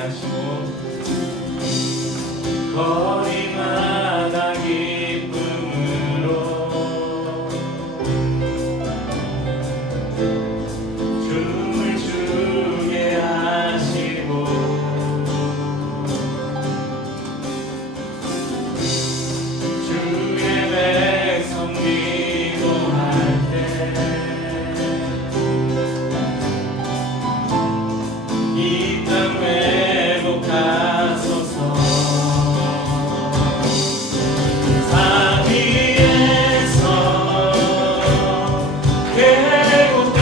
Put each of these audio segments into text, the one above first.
하시고 거리마다 기쁨으로 춤을 추게 하시고 주의 백성 기도할 때 이 땅 회복하소서. 산 위에서 계곡까지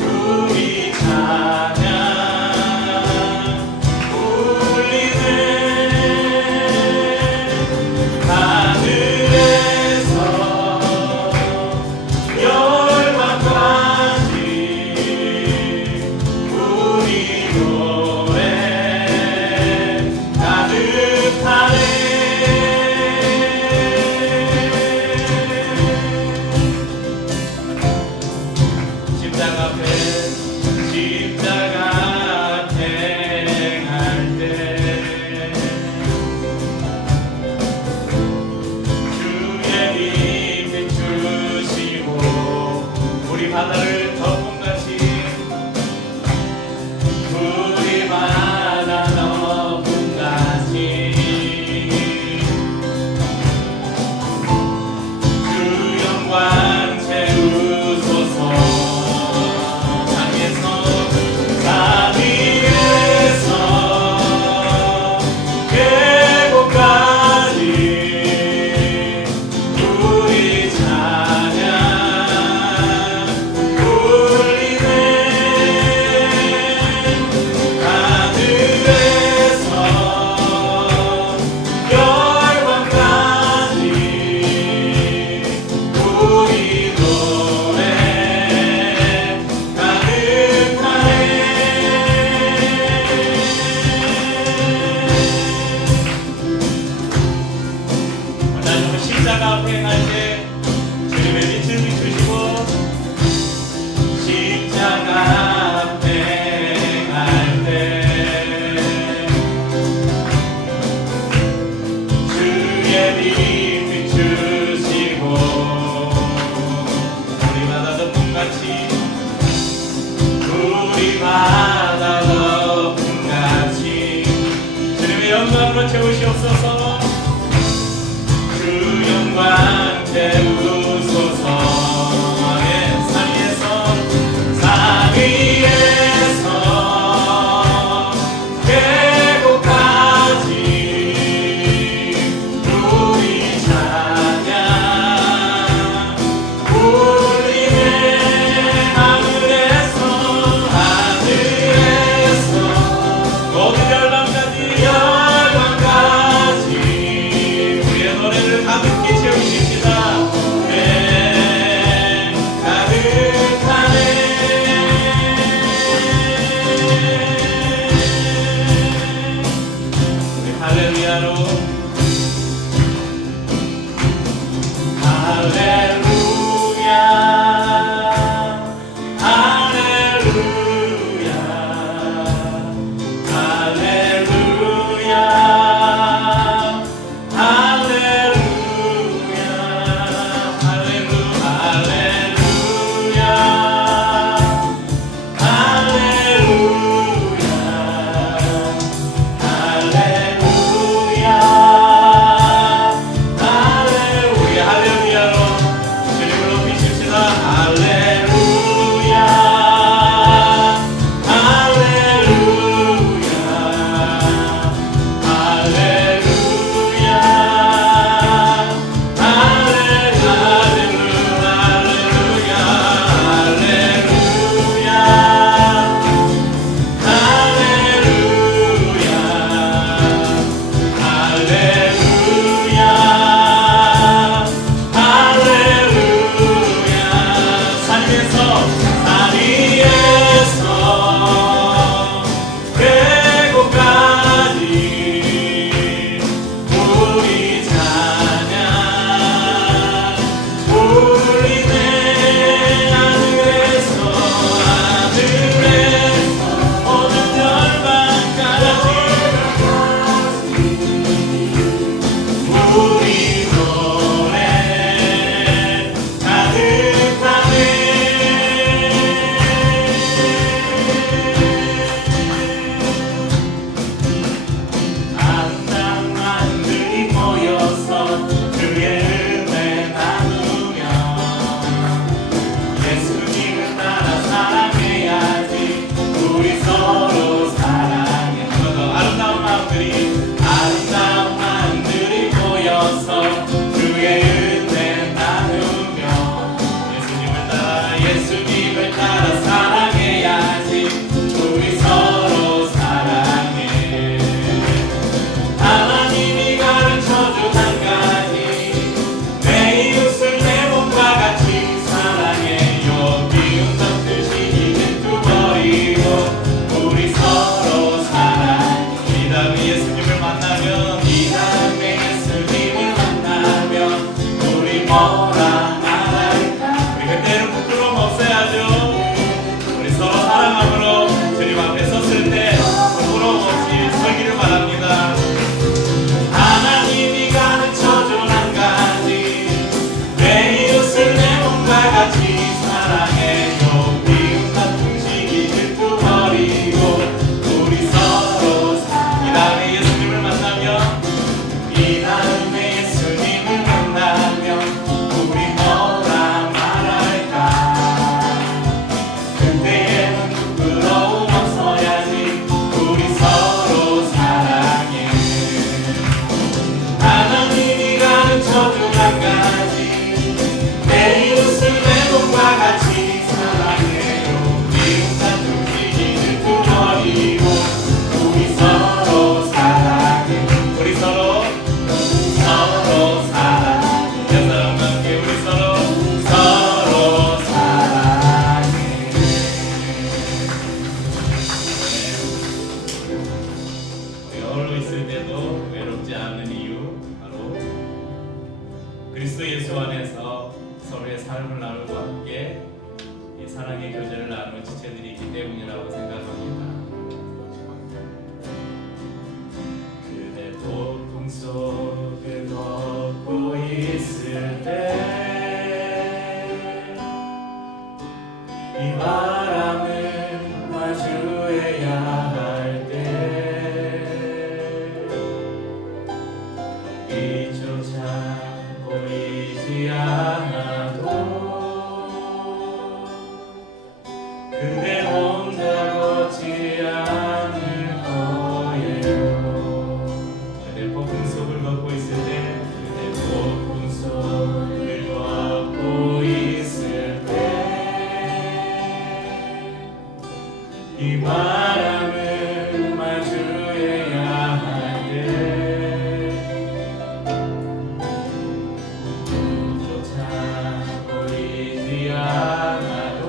우리 찬양 울리네. 하늘에서 열방까지 우리 노래 가득하네. 십자가 앞에 행할 때 주의 빛 비추시고 우리 바다를 덮음같이 우리 바다 덮음같이 주 영광 채우소서. 산 위에서 계곡까지 우리 찬양 울리네. 하늘에서 열방까지 우리 노래 가득하네. 오늘 십자가 앞에 행할 때 주님의 빛을 비추시고 십자가 앞에 행할 때 주의 빛 비추시고 우리 바다 덮음같이 우리 바다 덮음같이 주님의 영광으로 채우시옵소서. 주 영광 채우소서. 산 위에서 계곡까지 우리 찬양 울리네. 하늘에서 이 바람을 마주해야 할 때 조차 보이지 않아도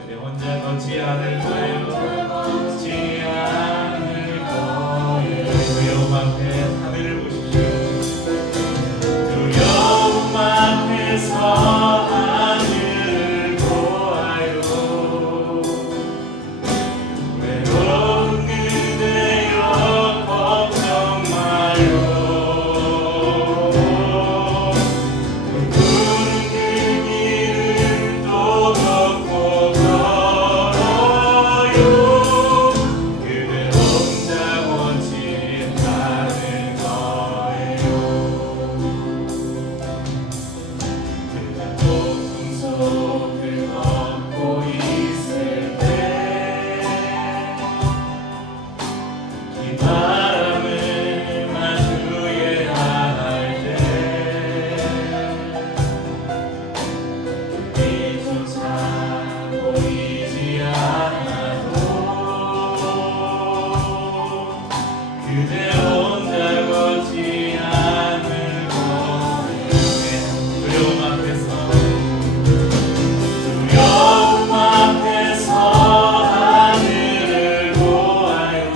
그대 혼자 걷지 않을 거예요. 걷지 않을 거예요. 두려움 앞에 하늘을 보십시오. 두려움 앞에서 하늘을 보아요. 외로운 그대여 걱정 마요. 푸른 그 길을 또 걷고 걸어요. 그대 혼자 걷지 않을 거예요. 그대 폭풍 속을 걷고 있을 때 이 바람을 마주해야 할 때 빛조차 보이지 않아도 그대 혼자 걷지 않을 거예요. 두려움 앞에서 두려움 앞에서 하늘을 보아요.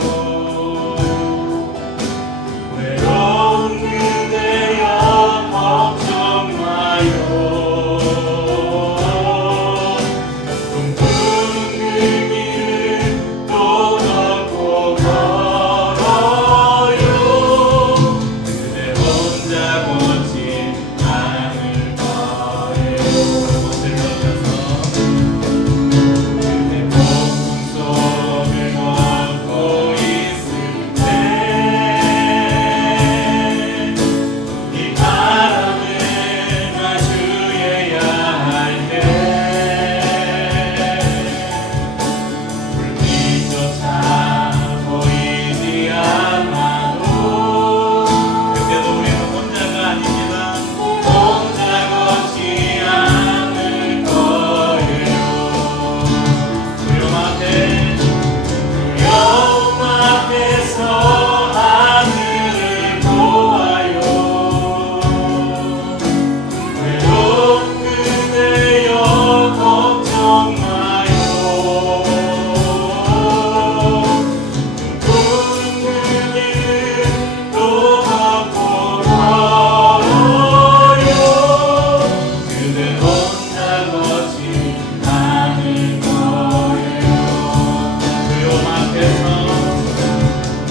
외로운 그대여 걱정 마요. 꿈꾸는 그 길을 또 걷고 걸어요. 그대 혼자 걷지 않을 거예요. 한번 들려줘서 그대 폭풍 속을 걷고 있을 때 이 바람을 마주해야 할 때 불빛조차 보이지 않아도 그때도 우리는 혼자가 아닙니다. 혼자 걷지 않을 거예요. 두려움 앞에 두려움 앞에서 하늘을 보아요. 외로운 그대여 걱정 마요. 푸른 그 길을 또 걷고 걸어요. 그대 혼자 걷지 않을 거예요.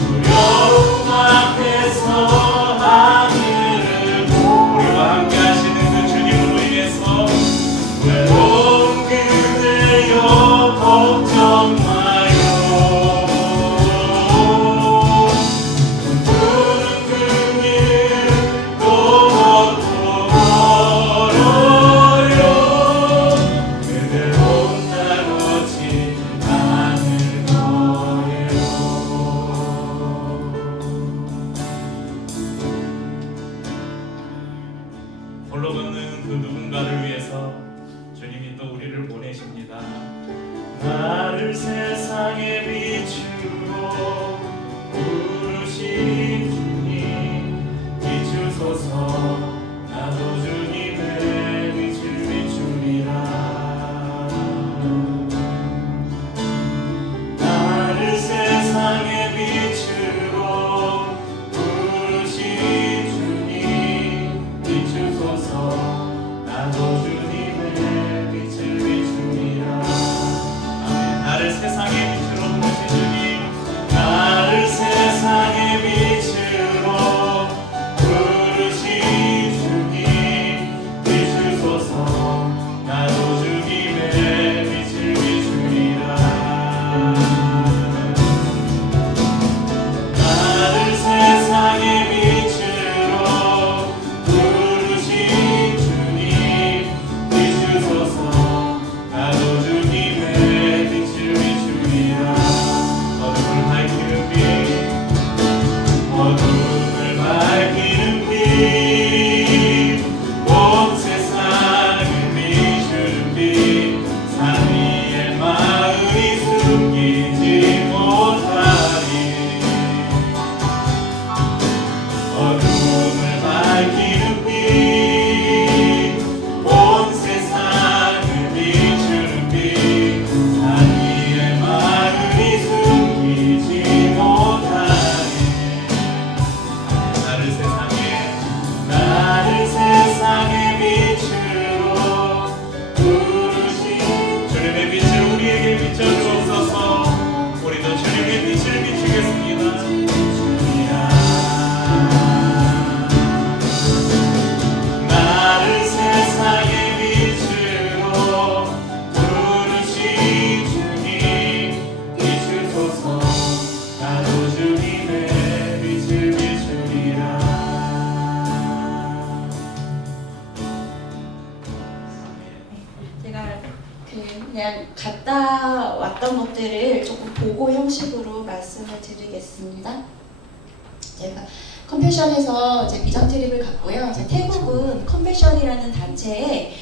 두려움 앞에서 하늘을 우리와 함께 하시는 그 주님으로 인해서 외로운 그대여 걱정 마요. 푸른 그 길을 또 걷고 걸어요. 그대 혼자 걷지 않을 거예요. 홀로 걷는 그 누군가를 위해서 주님이 또 우리를 보내십니다. 나를 세상의 빛으로 부르신 주님 비추소서. 나도 주님의 빛을 비추리라. 나를 세상의 빛으로 부르신 주님 비추소서. 나도 주님의 빛을 비추리라. 아멘. 나를 세상의 빛으로 부르신 주님, 나를 갔다 왔던 것들을 조금 보고 형식으로 말씀을 드리겠습니다. 제가 컴패션에서 이제 비전 트립을 갔고요. 이제 태국은 컴패션이라는 단체의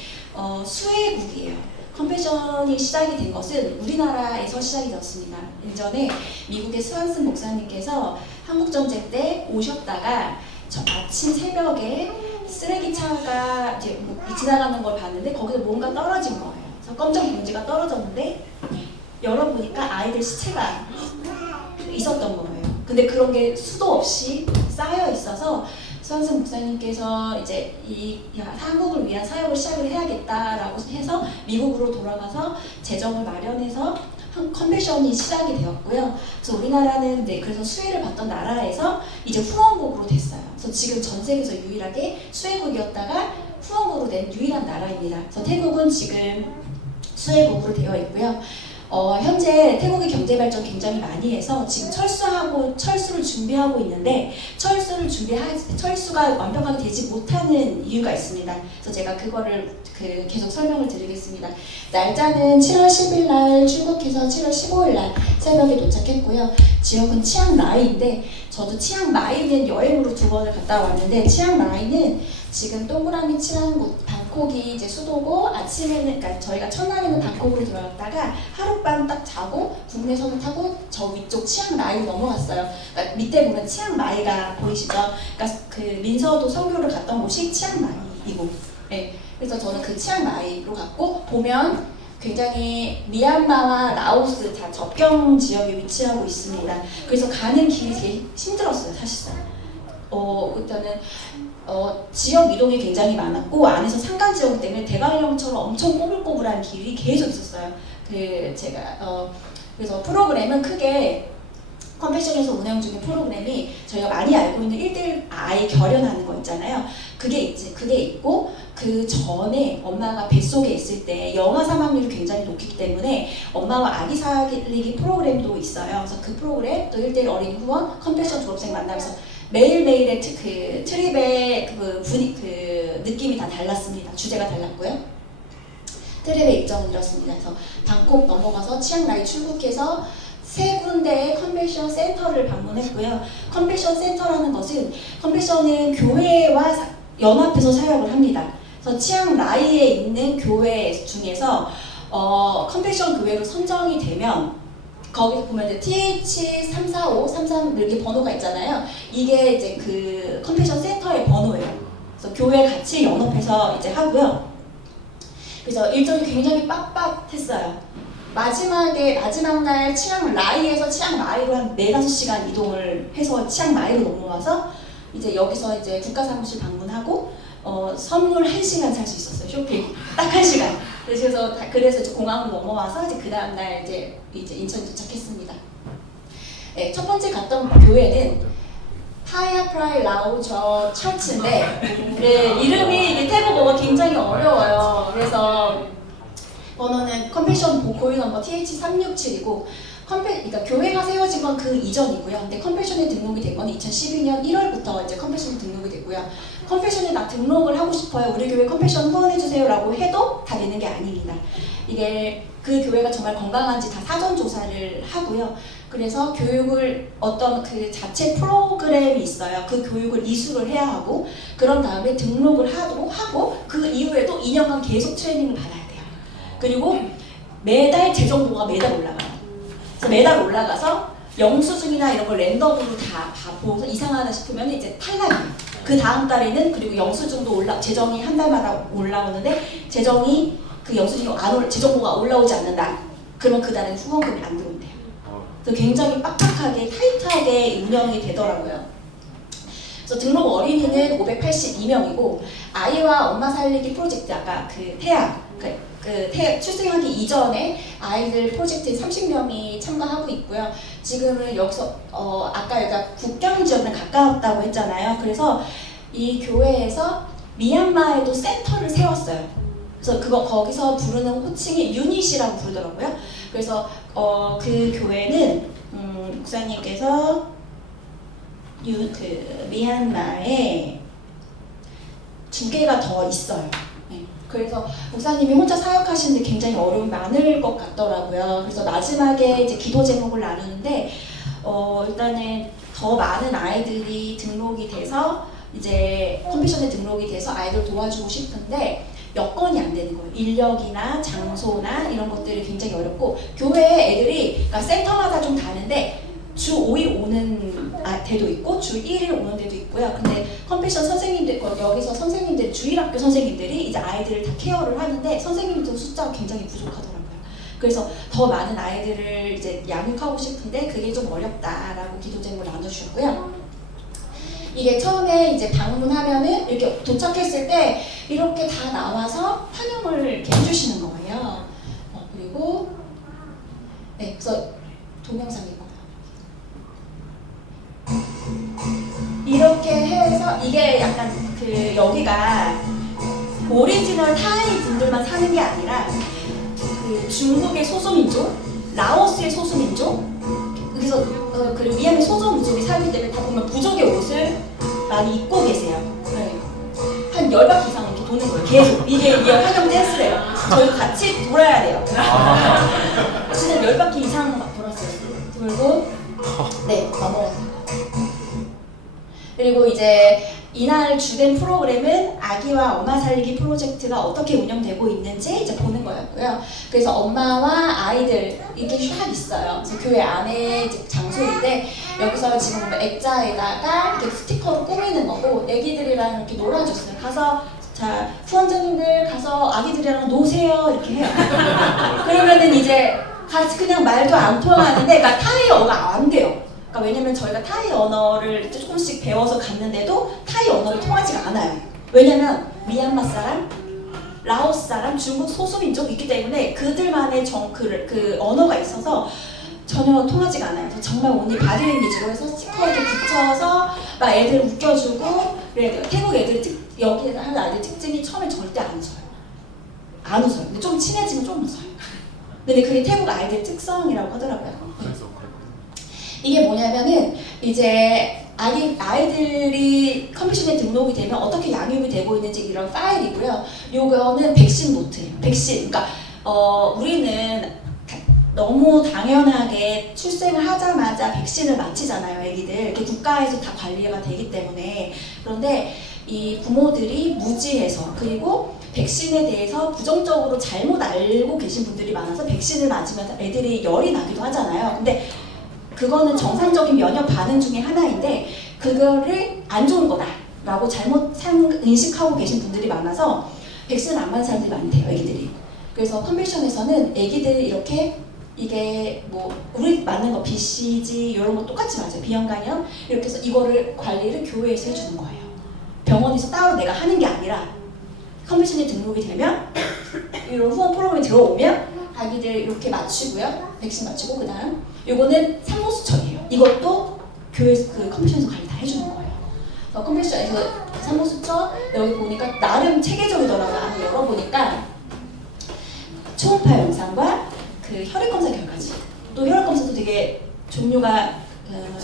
수혜국이에요. 컴패션이 시작이 된 것은 우리나라에서 시작이 되었습니다. 예전에 미국의 스완슨 목사님께서 한국전쟁 때 오셨다가 아침 새벽에 쓰레기차가 이제 지나가는 걸 봤는데 거기서 뭔가 떨어진 거예요. 그래서 검정 봉지가 떨어졌는데 열어보니까 아이들 시체가 있었던 거예요. 근데 그런 게 수도 없이 쌓여 있어서 스완슨 목사님께서 이제 이 한국을 위한 사역을 시작을 해야겠다라고 해서 미국으로 돌아가서 재정을 마련해서 컨벤션이 시작이 되었고요. 그래서 우리나라는 그래서 수혜를 받던 나라에서 이제 후원국으로 됐어요. 그래서 지금 전 세계에서 유일하게 수혜국이었다가 후원국으로 된 유일한 나라입니다. 그래서 태국은 지금 수혜국으로 되어 있고요. 현재 태국의 경제 발전 굉장히 많이 해서 지금 철수를 준비하고 있는데 철수가 완벽하게 되지 못하는 이유가 있습니다. 그래서 제가 그거를 계속 설명을 드리겠습니다. 날짜는 7월 10일 날 출국해서 7월 15일 날 새벽에 도착했고요. 지역은 치앙마이인데 저도 치앙마이는 여행으로 2번을 갔다 왔는데 치앙마이는 지금 동그라미 칠한 곳 방콕이 이제 수도고 아침에는 그러니까 저희가 첫날에는 방콕으로 들어갔다가 하룻밤 딱 자고 국내선을 타고 저 위쪽 치앙마이로 넘어갔어요. 그러니까 밑에 보면 치앙마이가 보이시죠? 그러니까 그 민서도 선교를 갔던 곳이 치앙마이이고, 네. 그래서 저는 그 치앙마이로 갔고 보면 굉장히 미얀마와 라오스 다 접경 지역에 위치하고 있습니다. 그래서 가는 길이 되게 힘들었어요, 사실상. 일단은 지역 이동이 굉장히 많았고 안에서 산간 지역이기 때문에 대관령처럼 엄청 꼬불꼬불한 길이 계속 있었어요. 그래서 프로그램은 크게 컴패션에서 운영 중인 프로그램이 저희가 많이 알고 있는 1대1 아이 결연하는 거 있잖아요. 그게 있고 그 전에 엄마가 뱃속에 있을 때 영아 사망률이 굉장히 높기 때문에 엄마와 아기 살리기 프로그램도 있어요. 그래서 그 프로그램 또 1대1 어린이 후원 컴패션 졸업생 만나면서 매일매일의 그 트립의 그 느낌이 다 달랐습니다. 주제가 달랐고요. 트립의 일정은 이렇습니다. 그래서 방콕 넘어가서 치앙라이 출국해서 3군데의 컨벤션 센터를 방문했고요. 컨벤션 센터라는 것은 컨벤션은 교회와 연합해서 사역을 합니다. 그래서 치앙라이에 있는 교회 중에서 컨벤션 교회로 선정이 되면 거기 보면 이제 TH34533 이렇게 번호가 있잖아요. 이게 이제 그 컨벤션 센터의 번호예요. 그래서 교회 같이 연합해서 이제 하고요. 그래서 일정이 굉장히 빡빡했어요. 마지막 날 치앙라이에서 치앙마이로 한 4-5시간 이동을 해서 치앙마이로 넘어와서 이제 여기서 이제 국가사무실 방문하고 선물 1시간 살 수 있었어요. 쇼핑 딱 1시간. 그래서 이제 공항으로 넘어와서 이제 그 다음 날 이제 인천에 도착했습니다. 네, 첫 번째 갔던 교회는 파야프라이 라오저 철치인데 네, 이름이 태국어가 굉장히 어려워요. 그래서 번호는 컴패션 고유 넘버 TH367이고 그러니까 교회가 세워진 건 그 이전이고요. 근데 컴패션에 등록이 된 건 2012년 1월부터 이제 컴패션에 등록이 됐고요. 컴패션에 나 등록을 하고 싶어요. 우리 교회 컴패션 후원해주세요라고 해도 다 되는 게 아닙니다. 이게 그 교회가 정말 건강한지 다 사전 조사를 하고요. 그래서 교육을 어떤 그 자체 프로그램이 있어요. 그 교육을 이수를 해야 하고 그런 다음에 등록을 하고 그 이후에도 2년간 계속 트레이닝을 받아야 돼요. 그리고 매달 재정보가 매달 올라가요. 그래서 매달 올라가서 영수증이나 이런 걸 랜덤으로 다 보고서 이상하다 싶으면 이제 탈락이에요. 그 다음 달에는 그리고 영수증도 재정이 한 달마다 올라오는데 재정이 그 영수증이 재정보가 올라오지 않는다. 그러면 그 달에는 후원금이 안 들어온대요. 그래서 굉장히 빡빡하게 타이트하게 운영이 되더라고요. 그래서 등록 어린이는 582명이고 아이와 엄마 살리기 프로젝트 아까 그 태아 출생하기 이전에 아이들 프로젝트에 30명이 참가하고 있고요. 지금은 여기서 아까 여기가 국경 지역에 가까웠다고 했잖아요. 그래서 이 교회에서 미얀마에도 센터를 세웠어요. 그래서 거기서 부르는 호칭이 유닛이라고 부르더라고요. 그래서 그 교회는 목사님께서 미얀마에 2개가 더 있어요. 네. 그래서 목사님이 혼자 사역하시는데 굉장히 어려움이 많을 것 같더라고요. 그래서 마지막에 이제 기도 제목을 나누는데 일단은 더 많은 아이들이 등록이 돼서 이제 컴패션에 등록이 돼서 아이들 도와주고 싶은데 여건이 안 되는 거예요. 인력이나 장소나 이런 것들이 굉장히 어렵고 교회 애들이 그러니까 센터마다 좀 다른데 주 5일 오는 데도 있고 주 1일 오는 데도 있고요. 근데 컴패션 선생님들 여기서 선생님들 주일학교 선생님들이 이제 아이들을 다 케어를 하는데 선생님들 숫자가 굉장히 부족하더라고요. 그래서 더 많은 아이들을 이제 양육하고 싶은데 그게 좀 어렵다라고 기도 제목을 나눠주셨고요. 이게 처음에 이제 방문하면은 이렇게 도착했을 때 이렇게 다 나와서 환영을 이렇게 해주시는 거예요. 그리고 네, 그래서 동영상이고 이렇게 해서 이게 약간 그 여기가 오리지널 타이 분들만 사는 게 아니라 그 중국의 소수민족, 라오스의 소수민족, 그래서 그리고 미얀마 소수민족이 살기 때문에 다 보면 부족의 옷을 많이 입고 계세요. 네. 한 10바퀴 이상 이렇게 도는 거예요. 계속 이게 환영 댄스래요. 저희 같이 돌아야 돼요. 진짜 10바퀴 이상 막 돌았어요. 돌고 네 넘어갔어요. 그리고 이제 이날 주된 프로그램은 아기와 엄마 살리기 프로젝트가 어떻게 운영되고 있는지 이제 보는 거였고요. 그래서 엄마와 아이들 이렇게 쫙 있어요. 그래서 교회 안에 이제 장소인데 여기서 지금 보면 액자에다가 이렇게 스티커로 꾸미는 거고 애기들이랑 이렇게 놀아줬어요. 가서 자 후원자님들 가서 아기들이랑 노세요 이렇게 해요. 그러면은 이제 같이 그냥 말도 안 통하는데 그러니까 타이어가 안 돼요. 그러니까 왜냐면 저희가 타이 언어를 조금씩 배워서 갔는데도 타이 언어를 통하지가 않아요. 왜냐면 미얀마 사람, 라오스 사람, 중국 소수민족이 있기 때문에 그들만의 그 언어가 있어서 전혀 통하지가 않아요. 그래서 정말 오늘 바디랭귀지로 해서 스티커 이렇게 붙여서 막 애들 웃겨주고 그래야 돼요. 태국 애들 여기 하는 아이들 특징이 처음에 절대 안 웃어요. 안 웃어요. 근데 좀 친해지면 좀 웃어요. 근데 그게 태국 아이들 특성이라고 하더라고요. 이게 뭐냐면은 이제 아이들이 컴패션에 등록이 되면 어떻게 양육이 되고 있는지 이런 파일이고요. 요거는 백신 노트예요. 백신. 그러니까 우리는 너무 당연하게 출생을 하자마자 백신을 맞히잖아요, 애기들. 국가에서 다 관리가 되기 때문에. 그런데 이 부모들이 무지해서 그리고 백신에 대해서 부정적으로 잘못 알고 계신 분들이 많아서 백신을 맞으면서 애들이 열이 나기도 하잖아요. 근데 그거는 정상적인 면역 반응 중에 하나인데 그거를 안 좋은 거다라고 잘못 인식하고 계신 분들이 많아서 백신을 안 맞는 사람들이 많대요, 애기들이. 그래서 컴패션에서는 애기들 이렇게 이게 뭐 우리 맞는 거 BCG 이런 거 똑같이 맞아요. 비형간염 이렇게 해서 이거를 관리를 교회에서 해주는 거예요. 병원에서 따로 내가 하는 게 아니라 컴패션에 등록이 되면 이런 후원 프로그램이 들어오면 아기들 이렇게 맞추고요. 백신 맞추고 그다음 요거는 산모수청이에요. 이것도 교회에서 그 컴패션에서 관리 다 해주는 거예요. 그래서 컴패션에서 산모수청 여기 보니까 나름 체계적이더라고요. 안에 열어보니까 초음파 영상과 그 혈액 검사 결과지. 또 혈액 검사도 되게 종류가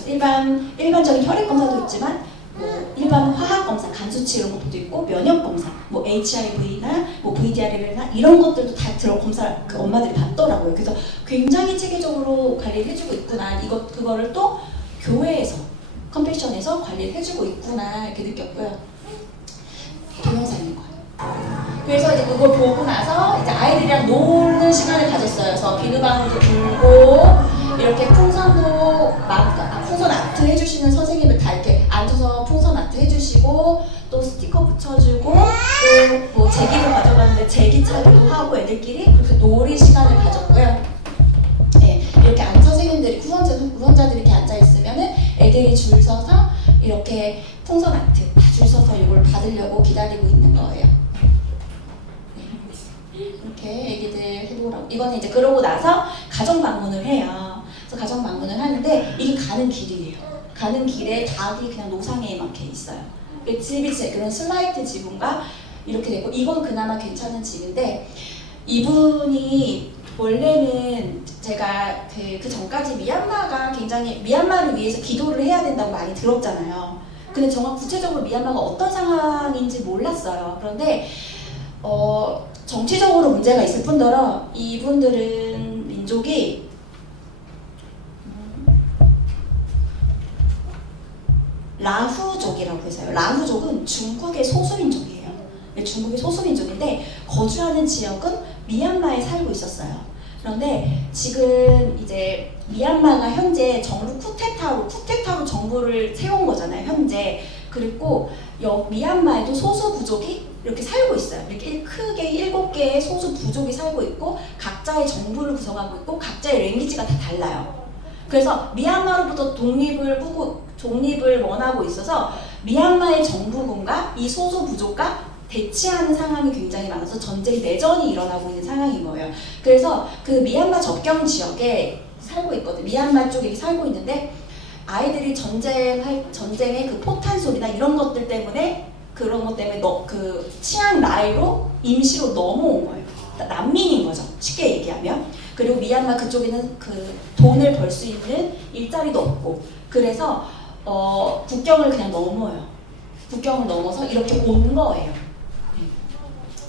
일반적인 혈액 검사도 있지만 뭐 일반 화학 검사, 간 수치 이런 것도 있고 면역 검사, 뭐 HIV나 뭐 VDR이나 이런 것들도 다 들어 검사 그 엄마들이 받더라고요. 그래서 굉장히 체계적으로 관리를 해주고 있구나. 그거를 또 교회에서 컴패션에서 관리를 해주고 있구나 이렇게 느꼈고요. 동영상인 거예요. 그래서 이제 그걸 보고 나서 이제 아이들이랑 노는 시간을 가졌어요. 그래서 비누방울도 불고 이렇게 풍선 아트 해주시는 선생님들 다 이렇게 앉아서 풍선 아트 해주시고 또 스티커 붙여주고 또 뭐 제기를 가져가는데 제기 차기도 하고 애들끼리 그렇게 놀이 시간을 가졌고요. 네, 이렇게 선생님들이 후원자들이 이렇게 앉아 있으면은 애들이 줄 서서 이렇게 풍선 아트 다 줄 서서 이걸 받으려고 기다리고 있는 거예요. 이렇게 애기들 해보라고. 이거는 이제 그러고 나서 가정 방문을 해요. 그래서 가정 방문을 하는데 이게 가는 길이에요. 가는 길에 닭이 그냥 노상에 막 이렇게 있어요. 집이 그런 슬라이트 지붕과 이렇게 되고 이건 그나마 괜찮은 집인데 이분이 원래는 제가 그 전까지 미얀마가 굉장히 미얀마를 위해서 기도를 해야 된다고 많이 들었잖아요. 근데 정말 구체적으로 미얀마가 어떤 상황인지 몰랐어요. 그런데 정치적으로 문제가 있을 뿐더러 이분들은 민족이 라후족이라고 해서요. 라후족은 중국의 소수민족이에요. 중국의 소수민족인데 거주하는 지역은 미얀마에 살고 있었어요. 그런데 지금 이제 미얀마가 현재 정부 쿠데타로 정부를 세운 거잖아요. 현재. 그리고 미얀마에도 소수 부족이 이렇게 살고 있어요. 이렇게 크게 7개의 소수 부족이 살고 있고 각자의 정부를 구성하고 있고 각자의 랭귀지가 다 달라요. 그래서 미얀마로부터 독립을 원하고 있어서 미얀마의 정부군과 이 소수 부족과 대치하는 상황이 굉장히 많아서 전쟁 내전이 일어나고 있는 상황인 거예요. 그래서 그 미얀마 접경 지역에 살고 있거든요. 미얀마 쪽에 살고 있는데 아이들이 전쟁의 그 포탄 소리나 이런 것들 때문에 그 치앙 라이로 임시로 넘어온 거예요. 난민인 거죠. 쉽게 얘기하면. 그리고 미얀마 그쪽에는 그 돈을 벌 수 있는 일자리도 없고 그래서 국경을 그냥 넘어요. 국경을 넘어서 이렇게 온 거예요.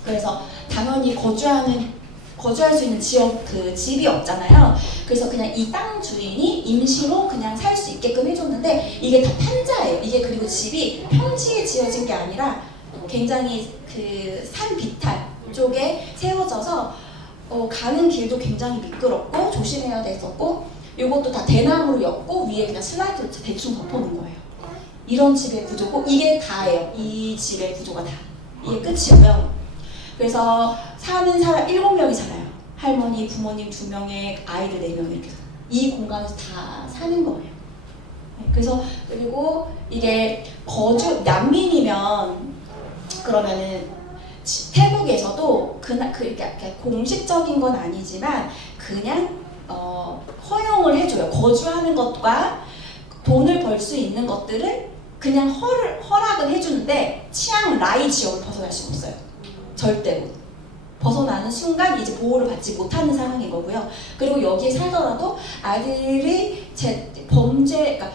그래서 당연히 거주할 수 있는 집이 없잖아요. 그래서 그냥 이 땅 주인이 임시로 그냥 살 수 있게끔 해줬는데 이게 다 판자예요. 이게 그리고 집이 평지에 지어진 게 아니라 굉장히 그 산 비탈 쪽에 세워져서 가는 길도 굉장히 미끄럽고 조심해야 됐었고 이것도 다 대나무로 엮고 위에 그냥 슬라이드로 대충 덮어놓은 거예요. 이런 집의 구조고 이게 다예요. 이 집의 구조가 다. 이게 끝이고요. 그래서 사는 사람 7명이 살아요. 할머니, 부모님 2명에 아이들 4명 이렇게 이 공간에서 다 사는 거예요. 그래서 그리고 이게 난민이면 그러면은 태국에서도 이렇게 공식적인 건 아니지만 그냥 허용을 해줘요. 거주하는 것과 돈을 벌 수 있는 것들을 그냥 허락을 해주는데 치앙 라이 지역을 벗어날 수가 없어요. 절대로. 벗어나는 순간 이제 보호를 받지 못하는 상황인 거고요. 그리고 여기에 살더라도 아이들이 그러니까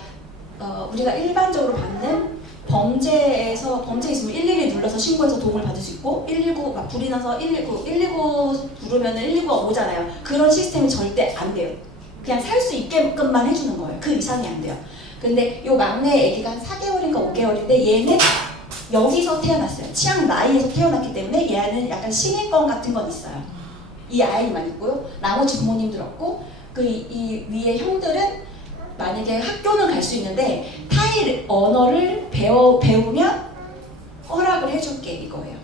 우리가 일반적으로 받는 범죄 있으면 112 눌러서 신고해서 도움을 받을 수 있고 119 막 불이 나서 119 부르면은 119가 오잖아요. 그런 시스템이 절대 안 돼요. 그냥 살 수 있게끔만 해주는 거예요. 그 이상이 안 돼요. 근데 요 막내 애기가 한 4개월인가 5개월인데 얘는 여기서 태어났어요. 치앙 라이에서 태어났기 때문에 얘는 약간 신인권 같은 건 있어요. 이 아이만 있고요. 나머지 부모님들 없고 이 위에 형들은 만약에 학교는 갈 수 있는데 타이 언어를 배우면 허락을 해줄게 이거예요.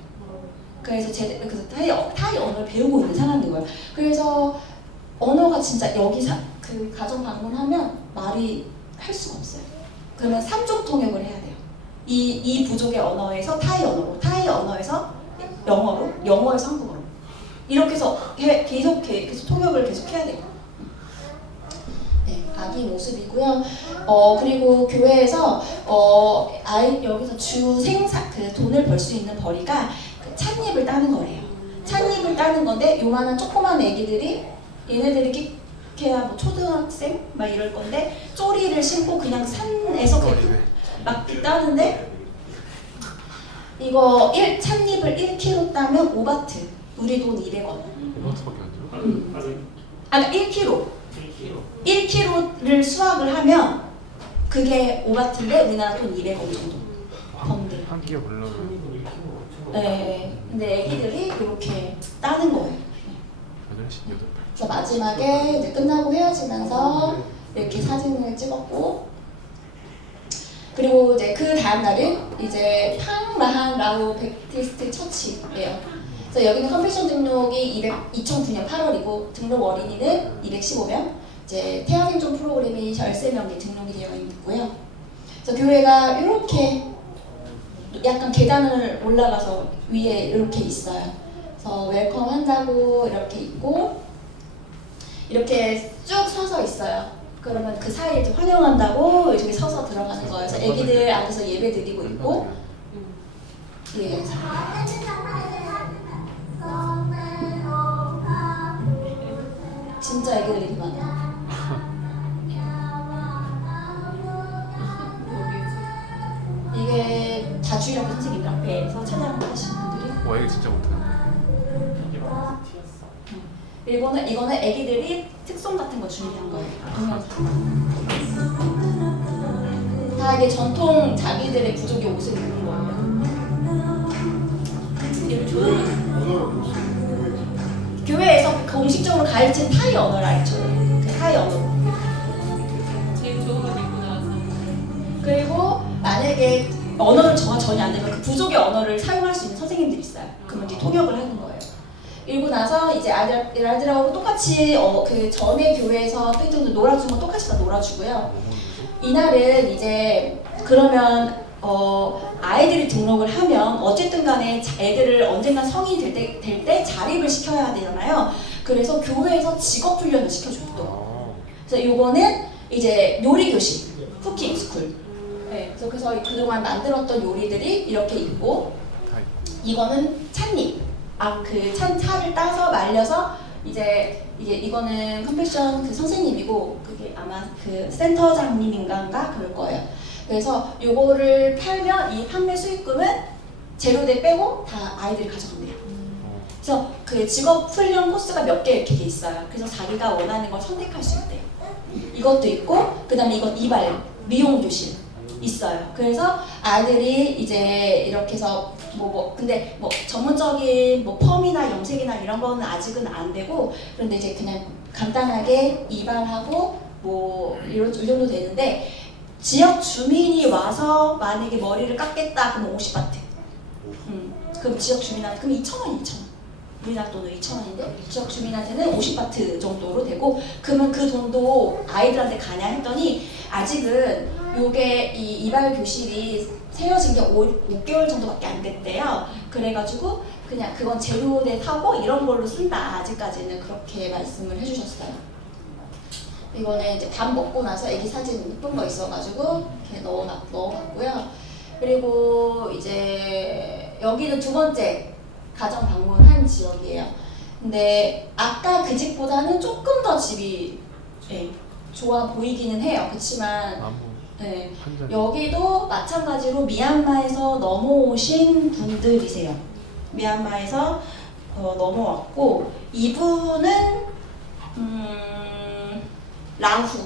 그래서 타이 언어를 배우고 있는 상황인 거예요. 그래서 언어가 진짜 그 가정 방문하면 말이 할 수가 없어요. 그러면 3종 통역을 해야 돼요. 이 부족의 언어에서 타이 언어에서 영어로, 영어에서 한국어로 이렇게 해서 계속 통역을 계속 해야 돼요. 네, 아기 모습이고요. 그리고 교회에서 여기서 그 돈을 벌 수 있는 벌이가 그 찻잎을 따는 거래요. 찻잎을 따는 건데 요만한 조그만 애기들이 얘네들이 뭐 초등학생 막 이럴 건데 쪼리를 신고 그냥 산에서 막 따는데 이거 찻잎을 1kg 따면 5바트, 우리 돈 200원. 5바트밖에 안 돼요? 아까 1kg를 수확을 하면 그게 5바트인데 우리나라 돈 200원 정도 번대. 한 끼가 벌려면 네, 근데 애기들이 이렇게 따는 거예요. 8시, 8시. 그래서 마지막에 이제 끝나고 헤어지면서 이렇게 사진을 찍었고 그리고 이제 그 다음 날은 이제 팡라한 라오 베프티스트 처치예요. 그래서 여기는 컨페션 등록이 2009년 8월이고 등록 어린이는 215명, 이제 태아생존 프로그램이 13명이 등록이 되어 있고요. 그래서 교회가 이렇게 약간 계단을 올라가서 위에 이렇게 있어요. 그래서 웰컴 한다고 이렇게 있고 이렇게 쭉 서서 있어요. 그러면 그 사이에 좀 환영한다고 이렇게 서서 들어가는 거예요. 그래서 애기들 안에서 예배 드리고 있고 예. 진짜 애기들이 많아. 이게 다주일학교 선생님들 앞에서 찬양을 하시는 분들이 와, 이게 진짜 못하는데. 이거는 애기들이 특송 같은 거 준비한 거예요. 다 이게 전통 자기들의 부족의 옷을 입는 거예요. 얘를 조용히 교회에서 공식적으로 가르친 타이 언어를 알죠. 그 타이 언어. 제일 좋은 옷 입고 나와서 그리고 만약에 언어를 전혀 안 되면 그 부족의 언어를 사용할 수 있는 선생님들이 있어요. 그러면 이제 통역을 하는 거예요. 그리고 나서 이제 아이들하고 똑같이 그 전에 교회에서 또 놀아준 거 똑같이 다 놀아주고요. 이날은 이제 그러면 아이들이 등록을 하면 어쨌든 간에 애들을 언젠가 성인이 될 때 자립을 시켜야 되잖아요. 그래서 교회에서 직업 훈련을 시켜줘요 또. 그래서 요거는 이제 요리 교실, 쿠킹 스쿨. 네, 그래서 그동안 만들었던 요리들이 이렇게 있고, 이거는 찻잎. 그 차를 따서 말려서 이거는 컴패션 그 선생님이고 그게 아마 그 센터장님인가 그럴 거예요. 그래서 요거를 팔면 이 판매 수익금은 재료대 빼고 다 아이들이 가져간대요. 그래서 그 직업 훈련 코스가 몇 개 이렇게 돼 있어요. 그래서 자기가 원하는 걸 선택할 수 있대요. 이것도 있고, 그다음에 이건 이발 미용 교실 있어요. 그래서 아이들이 이제 이렇게 해서 근데 전문적인 펌이나 염색이나 이런 거는 아직은 안 되고, 그런데 이제 그냥 간단하게 이발하고 이런 정도 되는데, 지역 주민이 와서 만약에 머리를 깎겠다 그러면 50바트. 그럼 지역 주민한테 그럼 2,000원. 우리나라 돈으로 2,000원인데 지역 주민한테는 50바트 정도로 되고, 그러면 그 돈도 아이들한테 가냐 했더니 아직은 요게 이 이발 교실이 세워진 게 5개월 정도밖에 안 됐대요. 그래가지고 그냥 그건 재료대 타고 이런 걸로 쓴다. 아직까지는 그렇게 말씀을 해주셨어요. 이거는 이제 밥 먹고 나서 애기 사진 예쁜 거 있어가지고 이렇게 넣어봤고요. 그리고 이제 여기는 두 번째 가정 방문한 지역이에요. 근데 아까 그 집보다는 조금 더 집이 좋아 보이기는 해요. 그렇지만 여기도 마찬가지로 미얀마에서 넘어오신 분들이세요. 미얀마에서 넘어왔고, 이분은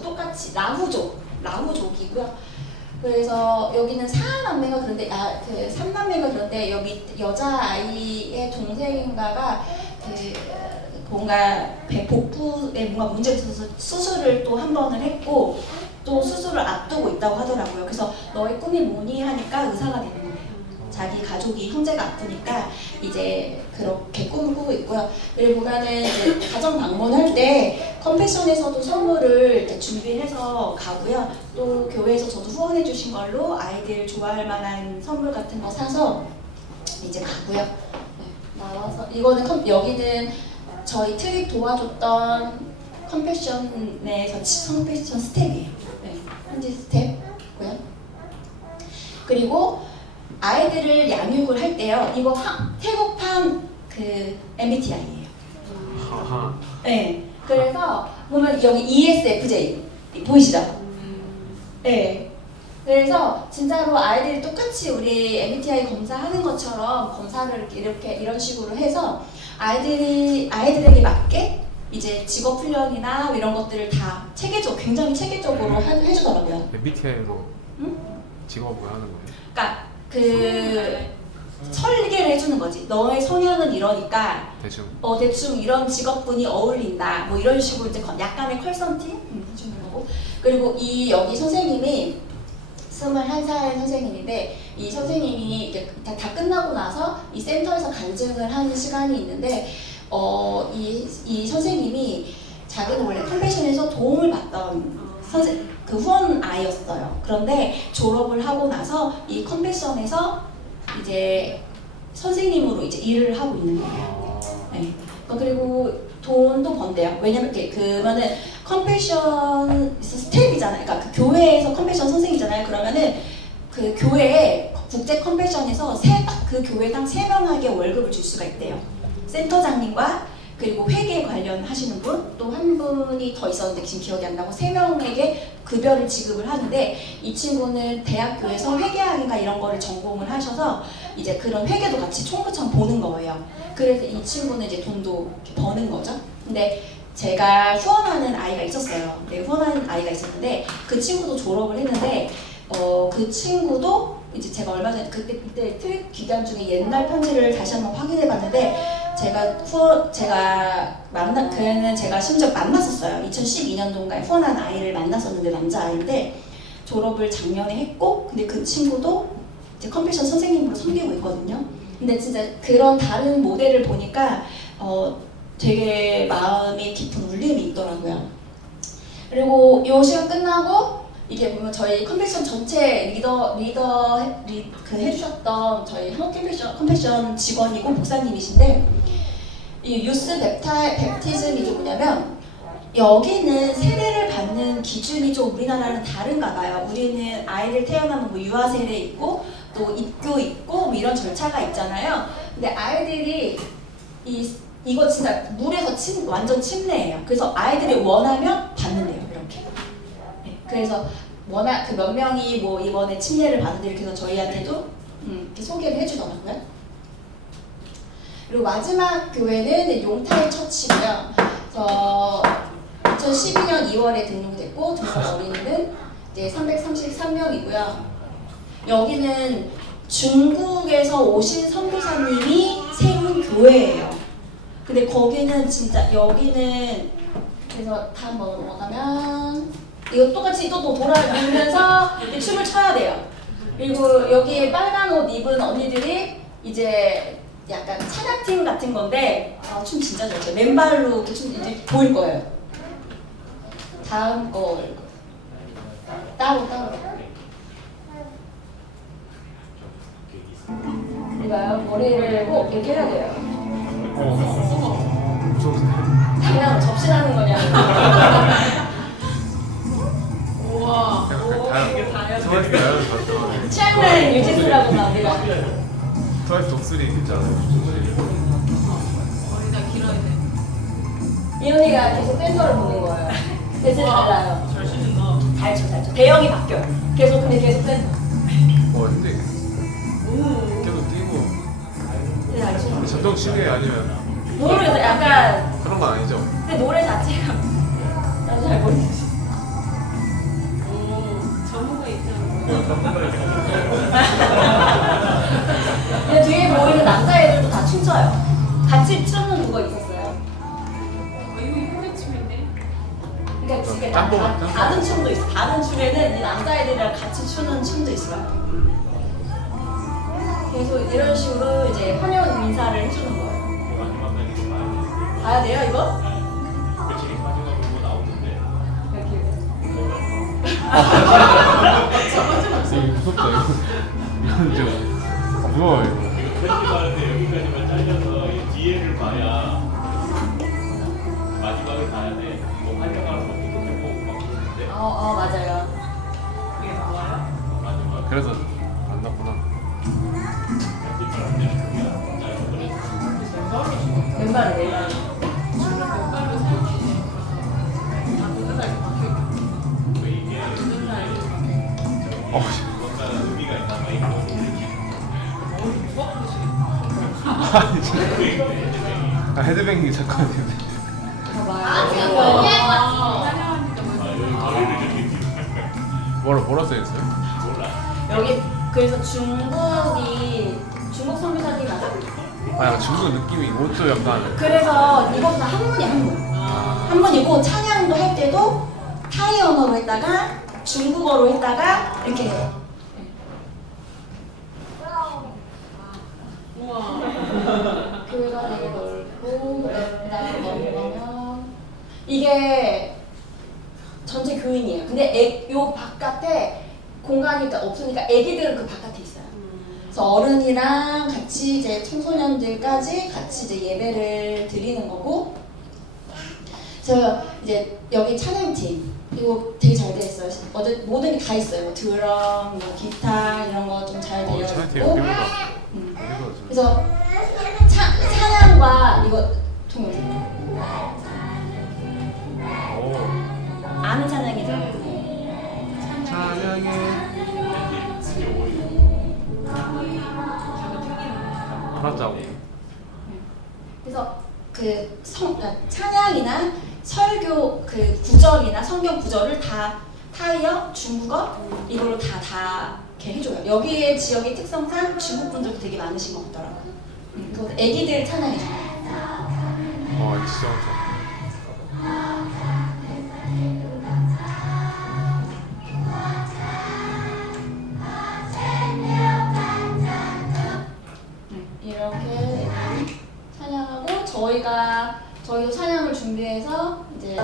똑같이 라후족이고요. 그래서 여기는 4남매가 그런데 그 3남매가 그런데 여기 여자아이의 동생인가가 뭔가 복부에 뭔가 문제가 있어서 수술을 또 한 번을 했고 또 수술을 앞두고 있다고 하더라고요. 그래서 너의 꿈이 뭐니 하니까 의사가 되는 거예요. 자기 가족이 형제가 아프니까 이제 그렇게 꿈을 꾸고 있고요. 그리고 보면은 이제 가정 방문할 때 컴패션에서도 선물을 이렇게 준비해서 가고요. 또 교회에서 저도 후원해 주신 걸로 아이들 좋아할 만한 선물 같은 거 사서 이제 가고요. 나와서 이거는 여기는 저희 트립 도와줬던 컴패션에서 컴패션 스텝이에요. 현지 스텝고요. 그리고 아이들을 양육을 할 때요. 이거 태국판 그 MBTI예요. 네. 그래서 보면 여기 ESFJ 보이시죠? 네. 그래서 진짜로 아이들이 똑같이 우리 MBTI 검사하는 것처럼 검사를 이런 식으로 해서 아이들에게 맞게 이제 직업 훈련이나 이런 것들을 다 굉장히 체계적으로 해주더라고요. MBTI로 직업을 하는 거예요? 그러니까 설계를 해주는 거지. 너의 성향은 이러니까 대충 이런 직업군이 어울린다. 이런 식으로 이제 약간의 컨설팅 해주는 거고. 그리고 여기 선생님이 21살 선생님인데, 이 선생님이 이게 다 끝나고 나서 이 센터에서 간증을 하는 시간이 있는데, 이 선생님이 자기는 원래 컴패션에서 도움을 받던 그 후원 아이였어요. 그런데 졸업을 하고 나서 이 컴패션에서 이제 선생님으로 이제 일을 하고 있는 거예요. 네. 그리고 돈도 번대요. 왜냐면 그러면은 컴패션 스텝이잖아요. 그러니까 그 교회에서 컴패션 선생이잖아요. 그러면은 그 교회에 국제 컴패션에서 그 교회당 3명에게 월급을 줄 수가 있대요. 센터장님과 그리고 회계 관련하시는 분, 또 한 분이 더 있었는데 지금 기억이 안 나고 3명에게 급여를 지급을 하는데, 이 친구는 대학교에서 회계학인가 이런 거를 전공을 하셔서 이제 그런 회계도 같이 총무처럼 보는 거예요. 그래서 이 친구는 이제 돈도 이렇게 버는 거죠. 근데 제가 후원하는 아이가 있었어요. 네, 후원하는 아이가 있었는데 그 친구도 졸업을 했는데 그 친구도 이제 제가 얼마 전에 그때 트윗 기간 중에 옛날 편지를 다시 한번 확인해봤는데 걔는 제가 심지어 만났었어요. 2012년도인가에 후원한 아이를 만났었는데 남자 아이인데 졸업을 작년에 했고 근데 그 친구도 이제 컴패션 선생님으로 섬기고 있거든요. 근데 진짜 그런 다른 모델을 보니까 되게 마음이 깊은 울림이 있더라고요. 그리고 이 시간 끝나고 이게 보면 저희 컴패션 전체 해주셨던 저희 한국 컴패션 직원이고 목사님이신데 이 유스 베프티즘이 좀 뭐냐면 여기는 세례를 받는 기준이 좀 우리나라는 다른가 봐요. 우리는 아이들 태어나면 뭐 유아 세례 있고 또 입교 있고 뭐 이런 절차가 있잖아요. 근데 아이들이 이거 진짜 물에서 완전 침례예요. 그래서 아이들이 원하면 받는데요, 이렇게. 네, 그래서 그 몇 명이 뭐 이번에 침례를 받는데 이렇게 해서 저희한테도 이렇게 소개를 해주더라고요. 그리고 마지막 교회는 용타의 처치고요. 2012년 2월에 등록됐고 등록 어린이는 이제 333명이고요. 여기는 중국에서 오신 선교사님이 세운 교회예요. 근데 거기는 진짜 여기는 그래서 다음 번으로 넘어가면 이거 똑같이 또 돌아다니면서 춤을 춰야 돼요. 그리고 여기 빨간 옷 입은 언니들이 이제 약간 찬양팀 같은 건데 춤 진짜 좋죠. 맨발로 이렇게 춤 이제 보일 거예요. 다음 거 따로 이거요. 머리를 꼭 이렇게 해야 돼요. 무서운데. 그냥 접신하는 거냐. 우와. 이게 다양해. 트와이스 다양한 것 취향을 유지수라고 나옵니다. 트와이스 독수리 있잖아요. 머리가 길어야 돼. 이 언니가 계속 댄서를 보는 거예요. 대신 달라요. 잘 신는다. 잘 쳐. 대형이 바뀌어요. 근데 계속 댄서. 근데 계속 뛰고 네, 알죠. 잠정 쉬게 아니면 노래도 약간 그런 건 아니죠? 근데 노래 자체가 나도 잘 모르겠어. 전문가 있잖아. 근데 뒤에 보이는 남자애들도 다 춤춰요. 같이 추는 누가 있었어요. 이거 현대춤인데? 그러니까 집에 짬뽕. 다른 춤도 있어. 다른 춤에는 이 남자애들이랑 같이 추는 춤도 있어요. 계속 이런 식으로 이제 환영 인사를 해주는 거예요. 봐야 돼요 이거? 이게 무섭다 이거. 이건 좀 무서워요 이거. 편집하는데 여기까지만 잘려서 이 뒤에를 봐야 마지막을 봐야 돼. 뭐 환영하는 거 삐끗하고 막 그러는데 맞아요. 그게 나와요? 마지막 그래서 만났구나. 왼발은 왼발. 왼발로 사용해. 눈살 이렇게 박혀있고. 이게 눈살 뭔가 의미가 있나 봐 이거. 머리 무겁듯이. 아니 진짜. 헤드뱅이 잠깐만요. 봐봐요. 화려하니까 여기 머리를 이렇게 뒤로 뭐라 써있어요? 몰라. 여기 그래서 중국 선교사님 맞아요. 약간 중국 느낌이 이것도 약간 그래서 이것도 다 한문이야 한문. 한문이고 찬양도 할 때도 타이 언어로 했다가 중국어로 했다가 이렇게 해요. 우와. 교회가 되게 넓고 그다음에 넘어가면 이게 전체 교인이에요. 근데 요 바깥에 공간이 없으니까 애기들은 그 바깥에 있어요. 그래서 어른이랑 같이 이제 청소년들까지 같이 이제 예배를 드리는 거고. 그래서 이제 여기 찬양팀 이거 되게 잘 돼 있어요. 어제 모든 게 다 있어요. 뭐 드럼, 뭐 기타 이런 거 좀 잘 되어 차이트 있고. 여기보다 그래서 찬양과 이거 통역. 아는 찬양이죠. 찬양해 하나짜고. 그래서 그 그러니까 찬양이나 설교 그 구절이나 성경 구절을 다 타이어, 중국어 이걸로 다 이렇게 해줘요. 여기에 지역의 특성상 중국 분들도 되게 많으신 것 같더라고요. 그거 애기들 찬양이잖아요. 진짜 많다. 이렇게 찬양하고 저희도 찬양을 준비해서 이제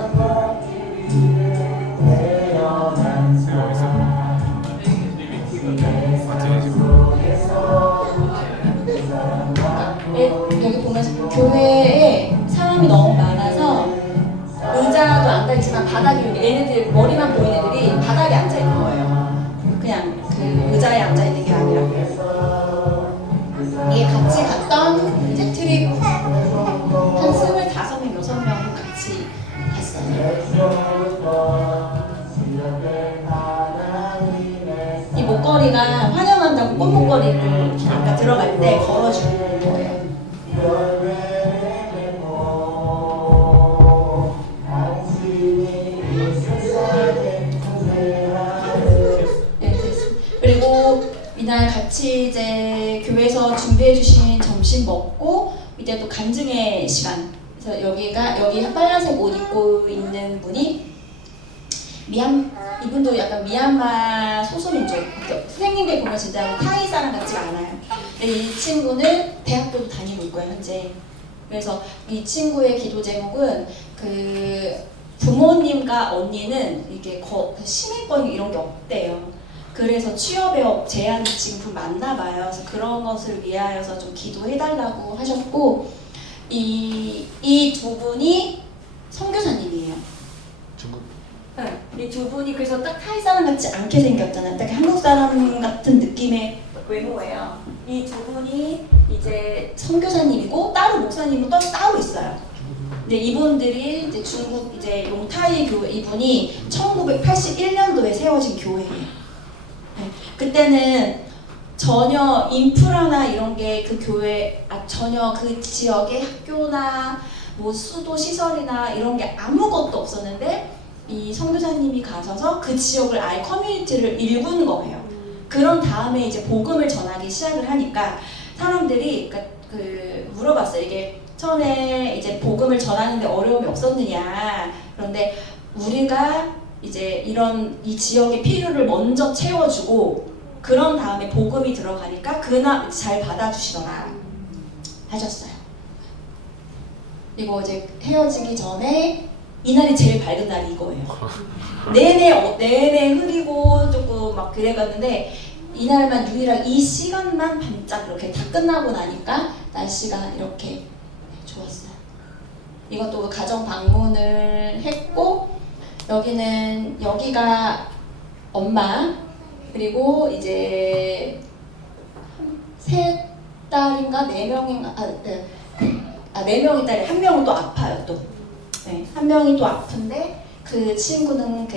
여기 보면 교회에 사람이 너무 많아서 의자도 앉아있지만 바닥이 얘네들 머리만 보이는 애들이 바닥에 앉아있는 거예요. 그냥 그 의자에 앉아있는 게 아니라 이게 같이 갔던 이제 트립 한 25명, 6명 같이 갔어요. 이 목걸이가 환영한다고 꽃목걸이를 아까 들어갈 때 걸어주는 거예요. 네, 됐습니다. 그리고 이날 같이 이제 교회에서 준비해주신 점심 먹고 이제 또 간증의 시간. 그래서 여기 빨간색 옷 입고 있는 분이 이분도 약간 미얀마 소수민족. 선생님들 보면 진짜 타이 사람 같지가 않아요. 근데 이 친구는 대학교도 다니고 있고요, 현재. 그래서 이 친구의 기도 제목은 그 부모님과 언니는 이게 시민권 이런 게 없대요. 그래서 취업에 제한이 지금 좀 많나 봐요. 그래서 그런 것을 위하여서 좀 기도해달라고 하셨고, 이 두 분이 선교사님이에요. 중국. 네, 이 두 분이 그래서 딱 타이 사람 같지 않게 생겼잖아요. 딱 한국 사람 같은 느낌의 외모예요. 이 두 분이 이제 선교사님이고 따로 목사님은 또 따로 있어요. 근데 이분들이 이제 중국 이제 용타이 교회 이분이 1981년도에 세워진 교회예요. 네, 그때는 전혀 인프라나 이런 게 그 교회 전혀 그 지역의 학교나 뭐 수도 시설이나 이런 게 아무것도 없었는데 이 선교사님이 가셔서 그 지역을 아예 커뮤니티를 일군 거예요. 그런 다음에 이제 복음을 전하기 시작을 하니까 사람들이 물어봤어요. 이게 처음에 이제 복음을 전하는데 어려움이 없었느냐. 그런데 우리가 이제 이 지역의 필요를 먼저 채워주고 그런 다음에 복음이 들어가니까 그날 잘 받아주시더라 하셨어요. 그리고 이제 헤어지기 전에 이날이 제일 밝은 날이 이거예요. 내내 흐리고 조금 막 그래갔는데 이날만 유일하게 이 시간만 반짝 이렇게 다 끝나고 나니까 날씨가 이렇게 좋았어요. 이것도 가정 방문을 했고 여기가 엄마 그리고 이제 3딸인가 4명인가 4명의 딸이 한 명은 또 아파요 또. 네, 한 명이 또 아픈데 그 친구는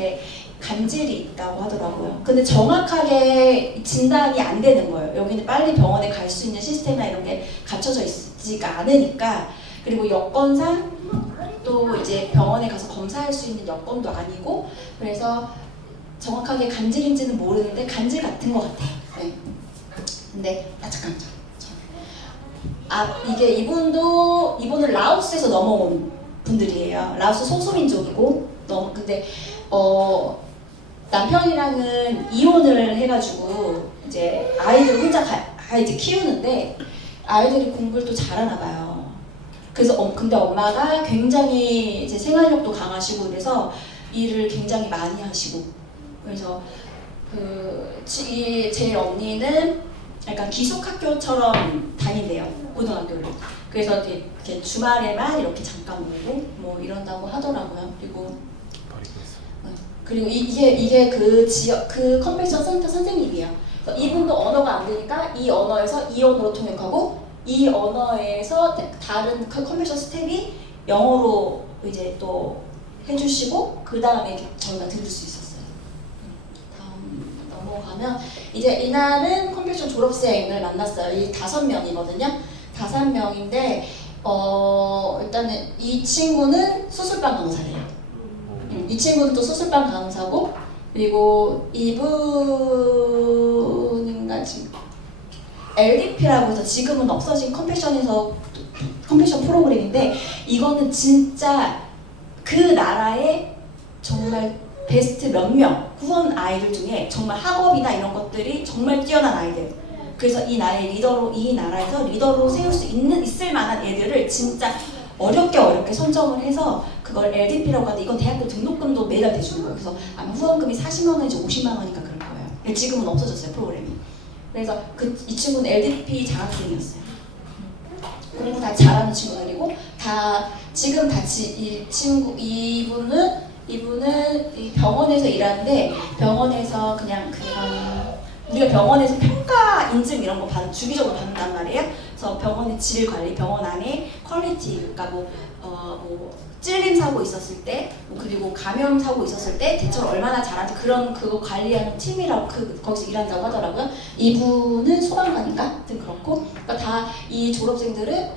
간질이 있다고 하더라고요. 근데 정확하게 진단이 안 되는 거예요. 여기는 빨리 병원에 갈 수 있는 시스템이나 이런 게 갖춰져 있지가 않으니까. 그리고 여건상 또 이제 병원에 가서 검사할 수 있는 여건도 아니고 그래서 정확하게 간질인지는 모르는데 간질 같은 것 같아요. 네. 근데 잠깐만. 이분은 라오스에서 넘어온 분들이에요. 라오스 소수민족이고 근데 남편이랑은 이혼을 해가지고 이제 아이들 혼자 이제 키우는데 아이들이 공부를 또 잘하나 봐요. 그래서 근데 엄마가 굉장히 이제 생활력도 강하시고 그래서 일을 굉장히 많이 하시고 그래서 제일 언니는 약간 기숙학교처럼 다닌대요. 고등학교를. 그래서 이렇게 주말에만 이렇게 잠깐 오고 뭐 이런다고 하더라고요. 그리고 이게 그 지역 그 컨벤션 센터 선생님이에요. 그래서 이분도 언어가 안 되니까 이 언어에서 이 언어로 통역하고 이 언어에서 다른 그 컨벤션 스텝이 영어로 이제 또 해주시고 그 다음에 저희가 들을 수 있었어요. 다음 넘어가면 이제 이날은 컨벤션 졸업생을 만났어요. 이 5명이거든요. 5명인데 일단은 이 친구는 수술방 강사래요. 이 친구는 또 수술방 강사고, 그리고 이분인가 지금 LDP라고 해서 지금은 없어진 컨패션 프로그램인데, 이거는 진짜 그 나라의 정말 베스트 몇 명 후원 아이들 중에 정말 학업이나 이런 것들이 정말 뛰어난 아이들. 그래서 이 나라에서 리더로 세울 수 있을 만한 애들을 진짜 어렵게 선정을 해서 그걸 LDP라고 하는데, 이건 대학교 등록금도 매달 대주는 거예요. 그래서 아마 후원금이 40만 원인지 50만 원인가 그럴 거예요. 근데 지금은 없어졌어요, 프로그램이. 그래서 이 친구는 LDP 장학생이었어요. 공부 다 잘하는 친구들이고, 이분은 이 병원에서 일하는데, 병원에서 그냥 우리가 병원에서 평가 인증 이런 거 주기적으로 받는단 말이에요. 그래서 병원의 질 관리, 병원 안에 퀄리티, 그러니까 찔림 사고 있었을 때, 그리고 감염 사고 있었을 때 대처를 얼마나 잘하는지 그거 관리하는 팀이라고 거기서 일한다고 하더라고요. 이분은 소방관인가? 하여튼 그렇고, 그러니까 다 이 졸업생들은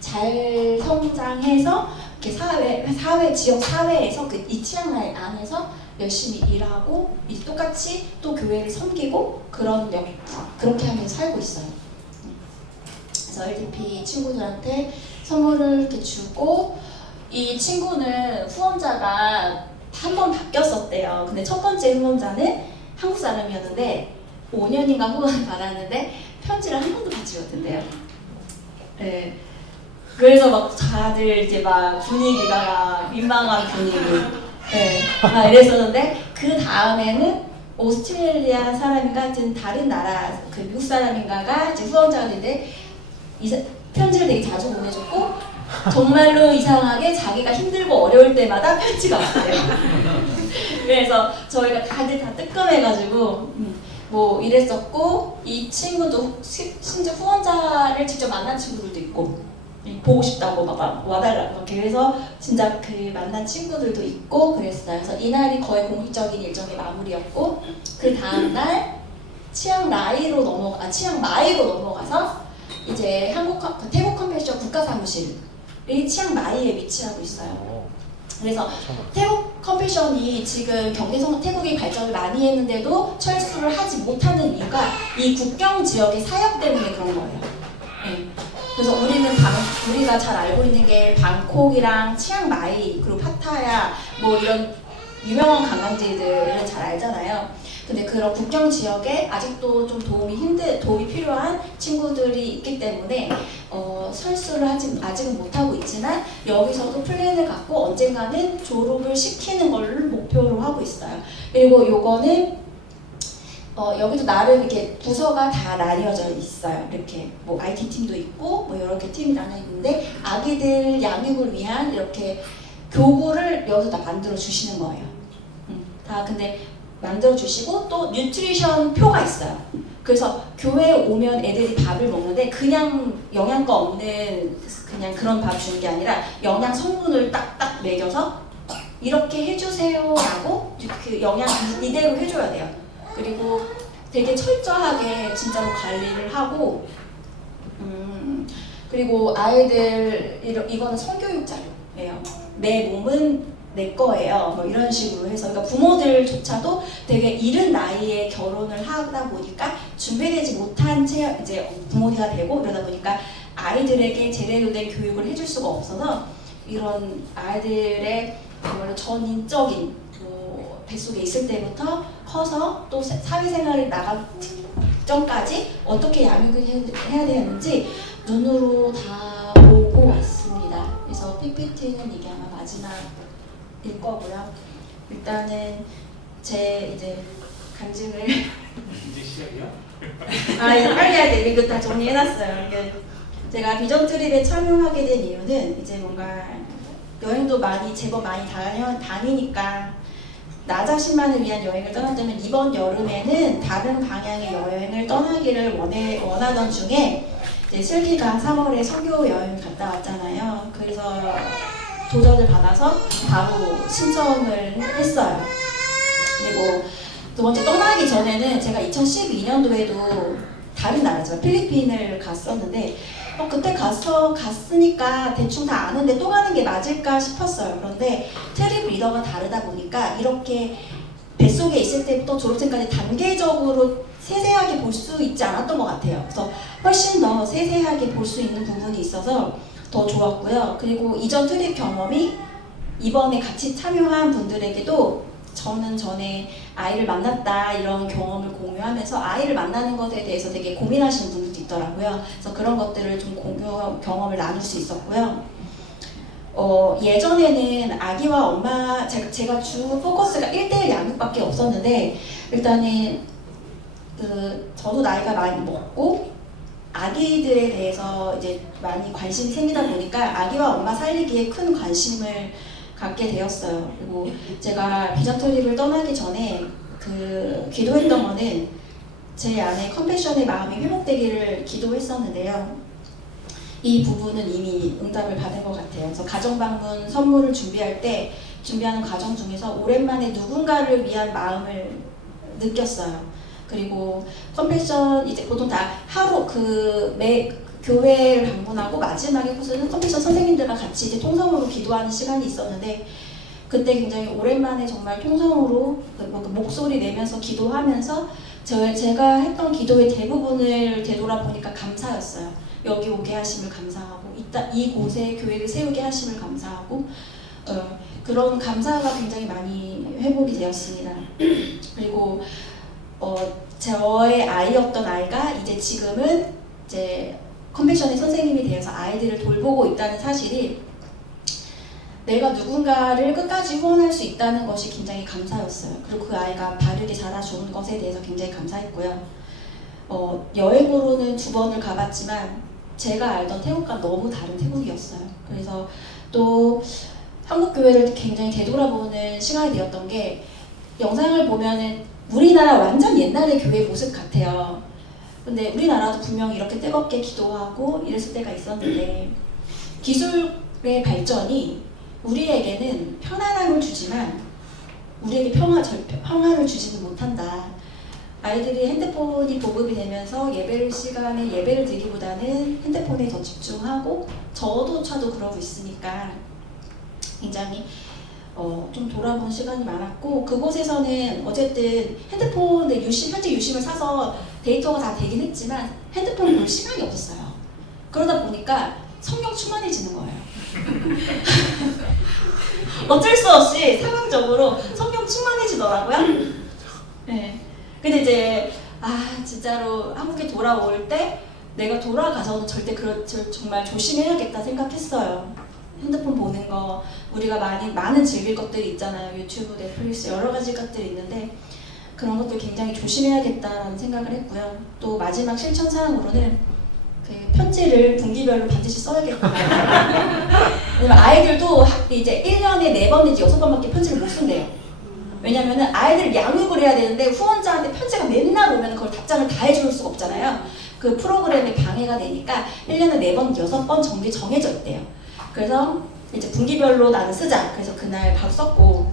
잘 성장해서 이렇게 지역 사회에서 이 치앙 안에서 열심히 일하고, 이제 똑같이 또 교회를 섬기고 그렇게 하면서 살고 있어요. 그래서 LDP 친구들한테 선물을 이렇게 주고, 이 친구는 후원자가 한 번 바뀌었었대요. 근데 첫 번째 후원자는 한국 사람이었는데 5년인가 후원을 받았는데 편지를 한 번도 받지 못했대요. 네. 그래서 막 다들 이제 막 분위기가 민망한 분위기. 네. 막 이랬었는데, 그 다음에는 오스트레일리아 사람인가 하여튼 다른 나라 미국 사람인가가 이제 후원자가 됐는데 편지를 되게 자주 보내줬고, 정말로 이상하게 자기가 힘들고 어려울 때마다 편지가 왔어요. 그래서 저희가 다들 다 뜨끔해가지고 이랬었고, 이 친구도 심지어 후원자를 직접 만난 친구들도 있고, 보고 싶다고 막 와달라고 막 그래서 진짜 그 만난 친구들도 있고 그랬어요. 그래서 이날이 거의 공식적인 일정의 마무리였고, 그 다음날 치앙마이로 넘어가서 이제 태국 컨벤션 국가사무실이 치앙마이에 위치하고 있어요. 그래서 태국 컨벤션이 지금 태국이 발전을 많이 했는데도 철수를 하지 못하는 이유가 이 국경 지역의 사역 때문에 그런 거예요. 네. 그래서 우리가 잘 알고 있는 게 방콕이랑 치앙마이, 그리고 파타야 이런 유명한 관광지들은 잘 알잖아요. 근데 그런 국경 지역에 아직도 좀 도움이 필요한 친구들이 있기 때문에 설수를 아직은 못하고 있지만, 여기서도 플랜을 갖고 언젠가는 졸업을 시키는 걸 목표로 하고 있어요. 그리고 요거는 여기도 나름 이렇게 부서가 다 나뉘어져 있어요. 이렇게 IT 팀도 있고 이렇게 팀이 나눠 있는데, 아기들 양육을 위한 이렇게 교구를 여기서 다 만들어 주시는 거예요. 다 근데 만들어 주시고, 또 뉴트리션 표가 있어요. 그래서 교회에 오면 애들이 밥을 먹는데 그냥 영양가 없는 그냥 그런 밥 주는 게 아니라 영양 성분을 딱딱 매겨서 이렇게 해주세요라고 그 영양 이대로 해줘야 돼요. 그리고 되게 철저하게 진짜로 관리를 하고, 그리고 아이들 이거는 성교육 자료예요. 내 몸은 내 거예요. 이런 식으로 해서, 그러니까 부모들조차도 되게 이른 나이에 결혼을 하다 보니까 준비되지 못한 이제 부모가 되고, 그러다 보니까 아이들에게 제대로 된 교육을 해줄 수가 없어서 이런 아이들의 전인적인 뱃속에 있을 때부터 커서 또 사회생활을 나가기 전까지 어떻게 양육을 해야 되는지 눈으로 다 보고 왔습니다. 그래서 PPT는 이게 아마 마지막일 거고요. 일단은 제 이제 간증을 이제 시작이야? 이거 빨리 해야 돼. 이거 다 정리해놨어요. 제가 비전 트립에 참여하게 된 이유는 이제 뭔가 여행도 제법 많이 다니니까 나 자신만을 위한 여행을 떠났다면, 이번 여름에는 다른 방향의 여행을 떠나기를 원하던 중에 이제 슬기가 3월에 선교 여행을 갔다 왔잖아요. 그래서 도전을 받아서 바로 신청을 했어요. 그리고 두 번째, 떠나기 전에는 제가 2012년도에도 다른 나라죠. 필리핀을 갔었는데 그때 갔으니까 대충 다 아는데 또 가는 게 맞을까 싶었어요. 그런데 트립 리더가 다르다 보니까 이렇게 뱃속에 있을 때부터 졸업생까지 단계적으로 세세하게 볼 수 있지 않았던 것 같아요. 그래서 훨씬 더 세세하게 볼 수 있는 부분이 있어서 더 좋았고요. 그리고 이전 트립 경험이 이번에 같이 참여한 분들에게도 저는 전에 아이를 만났다 이런 경험을 공유하면서 아이를 만나는 것에 대해서 되게 고민하시는 분들도 있더라고요. 그래서 그런 것들을 좀 경험을 나눌 수 있었고요. 예전에는 아기와 엄마 제가 주 포커스가 1대1 양육밖에 없었는데 일단은 저도 나이가 많이 먹고 아기들에 대해서 이제 많이 관심이 생기다 보니까 아기와 엄마 살리기에 큰 관심을 갖게 되었어요. 그리고 제가 비전 트립을 떠나기 전에 기도했던 거는 제 안에 컴패션의 마음이 회복되기를 기도했었는데요. 이 부분은 이미 응답을 받은 것 같아요. 그래서 가정방문 선물을 준비하는 과정 중에서 오랜만에 누군가를 위한 마음을 느꼈어요. 그리고 컴패션 이제 보통 다 하루 매 교회를 방문하고 마지막에 코스는 컴패션 선생님들과 같이 이제 통성으로 기도하는 시간이 있었는데 그때 굉장히 오랜만에 정말 통성으로 목소리 내면서 기도하면서 제가 했던 기도의 대부분을 되돌아보니까 감사였어요. 여기 오게 하심을 감사하고 이곳에 교회를 세우게 하심을 감사하고 그런 감사가 굉장히 많이 회복이 되었습니다. 그리고 저의 아이였던 아이가 지금은 컴패션의 선생님이 되어서 아이들을 돌보고 있다는 사실이 내가 누군가를 끝까지 후원할 수 있다는 것이 굉장히 감사였어요. 그리고 그 아이가 바르게 자라준 것에 대해서 굉장히 감사했고요. 여행으로는 2번을 가봤지만 제가 알던 태국과 너무 다른 태국이었어요. 그래서 또 한국 교회를 굉장히 되돌아보는 시간이 되었던 게 영상을 보면은 우리나라 완전 옛날의 교회 모습 같아요. 근데 우리나라도 분명히 이렇게 뜨겁게 기도하고 이랬을 때가 있었는데 기술의 발전이 우리에게는 편안함을 주지만 우리에게 평화를 주지는 못한다. 아이들이 핸드폰이 보급이 되면서 시간에 예배를 드리기보다는 핸드폰에 더 집중하고 저도차도 그러고 있으니까 굉장히 좀 돌아보는 시간이 많았고 그곳에서는 어쨌든 핸드폰의 현재 유심을 사서 데이터가 다 되긴 했지만 핸드폰을 볼 시간이 없었어요. 그러다 보니까 성령 충만해지는 거예요. 어쩔 수 없이 상황적으로 성령 충만해지더라고요. 네. 근데 이제 진짜로 한국에 돌아올 때 내가 돌아가서는 절대 정말 조심해야겠다 생각했어요. 핸드폰 보는 거 우리가 많은 즐길 것들이 있잖아요. 유튜브, 넷플릭스 여러 가지 것들이 있는데 그런 것들 굉장히 조심해야겠다라는 생각을 했고요. 또 마지막 실천 사항으로는 편지를 분기별로 반드시 써야겠다. 왜냐면 아이들도 이제 1년에 4번인지 6번밖에 편지를 못 쓴대요. 왜냐면은 아이들을 양육을 해야 되는데 후원자한테 편지가 맨날 오면 그걸 답장을 다 해줄 수가 없잖아요. 그 프로그램에 방해가 되니까 1년에 4번, 6번 정도 정해져 있대요. 그래서 이제 분기별로 나는 쓰자. 그래서 그날 바로 썼고,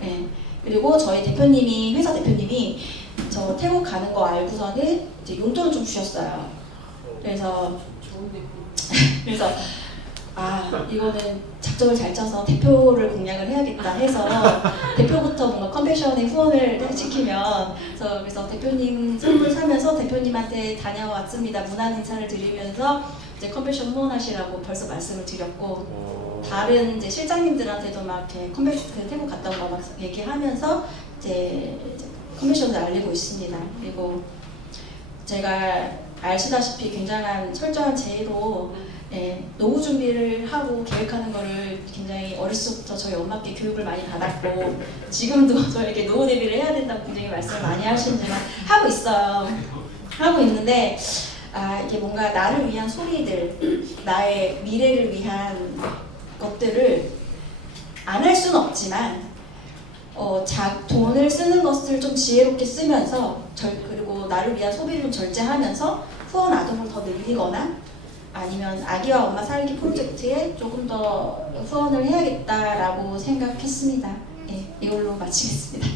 네. 그리고 저희 회사 대표님이 저 태국 가는 거 알고서는 이제 용돈을 좀 주셨어요. 그래서 이거는 작전을 잘 짜서 대표를 공략을 해야겠다 해서 대표부터 뭔가 컴패션에 후원을 시키면 그래서 대표님 선물 사면서 대표님한테 다녀왔습니다. 문안 인사를 드리면서 이제 컴패션 후원하시라고 벌써 말씀을 드렸고 다른 이제 실장님들한테도 막 이렇게 태국 갔다 온 거 막 얘기하면서 이제 컴패션을 알리고 있습니다. 그리고 제가 아시다시피 굉장한 철저한 제의로 노후 준비를 하고 계획하는 거를 굉장히 어렸을 때부터 저희 엄마께 교육을 많이 받았고 지금도 저에게 노후 대비를 해야 된다고 굉장히 말씀을 많이 하시지만 하고 있어요. 하고 있는데 이게 뭔가 나를 위한 소리들, 나의 미래를 위한 것들을 안 할 수는 없지만 돈을 쓰는 것을 좀 지혜롭게 쓰면서 그리고 나를 위한 소비를 좀 절제하면서 후원 아동을 더 늘리거나 아니면 아기와 엄마 살기 프로젝트에 조금 더 후원을 해야겠다라고 생각했습니다. 네, 이걸로 마치겠습니다.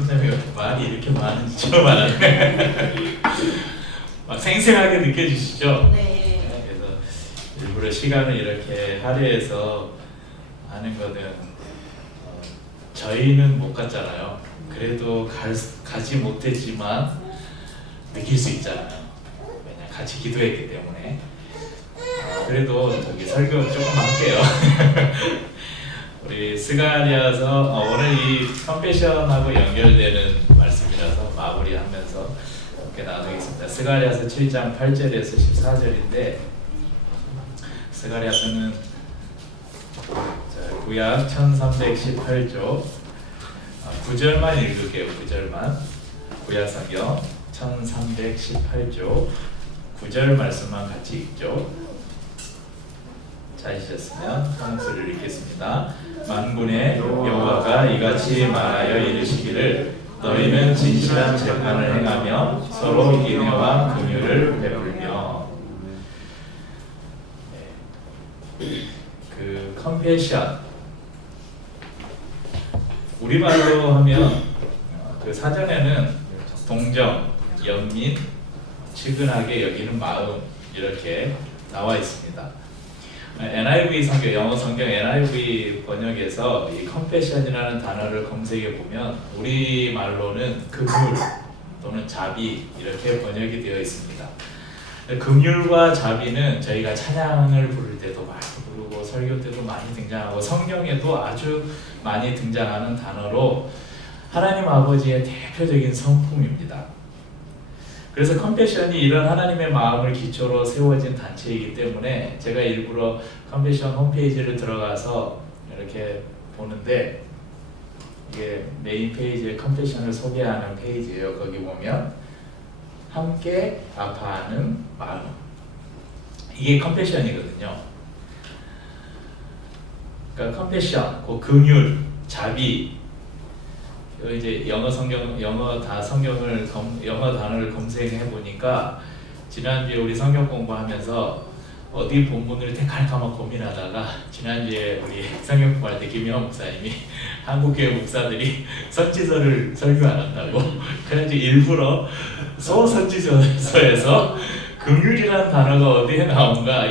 선생님이 말이 이렇게 많은지 처음 알았네. 막 생생하게 느껴지시죠? 네. 그래서 일부러 시간을 이렇게 할애해서 하는 거는 저희는 못 갔잖아요. 그래도 가지 못했지만 느낄 수 있잖아요. 왜냐 같이 기도했기 때문에. 그래도 저기 설교 조금 할게요. 우리 스가랴서 오늘 이 컴패션하고 연결되는 말씀이라서 마무리하면서 이렇게 나누겠습니다. 스가랴서 7장 8절에서 14절인데 스가랴서는 구약 1318조 9절만 읽을게요. 9절만 구약 성경 1318조 9절 말씀만 같이 읽죠. 찾으셨으면 한 목소리를 읽겠습니다. 만군의 여호와가 이같이 말하여 이르시기를 너희는 진실한 재판을 행하며 서로 인애와 긍휼을 베풀며. 그 컴패션 우리말로 하면 그 사전에는 동정, 연민, 측은하게 여기는 마음 이렇게 나와 있습니다. NIV 성경, 영어 성경 NIV 번역에서 이 컴패션이라는 단어를 검색해 보면 우리 말로는 긍휼 또는 자비 이렇게 번역이 되어 있습니다. 긍휼과 자비는 저희가 찬양을 부를 때도 많이 부르고 설교 때도 많이 등장하고 성경에도 아주 많이 등장하는 단어로 하나님 아버지의 대표적인 성품입니다. 그래서 컴패션이 이런 하나님의 마음을 기초로 세워진 단체이기 때문에 제가 일부러 컴패션 홈페이지를 들어가서 이렇게 보는데 이게 메인 페이지에 컴패션을 소개하는 페이지예요. 거기 보면 함께 아파하는 마음 이게 컴패션이거든요. 그러니까 컴패션, 그 긍휼, 자비 이제 영어 단어를 검색해 보니까 지난주에 우리 성경 공부하면서 어디 본문을 택할까 막 고민하다가 지난주에 우리 성경 공부할 때 김영환 목사님이 한국교회 목사들이 선지서를 설교 안 한다고 그래서 일부러 소선지서에서 긍휼이라는 단어가 어디에 나온가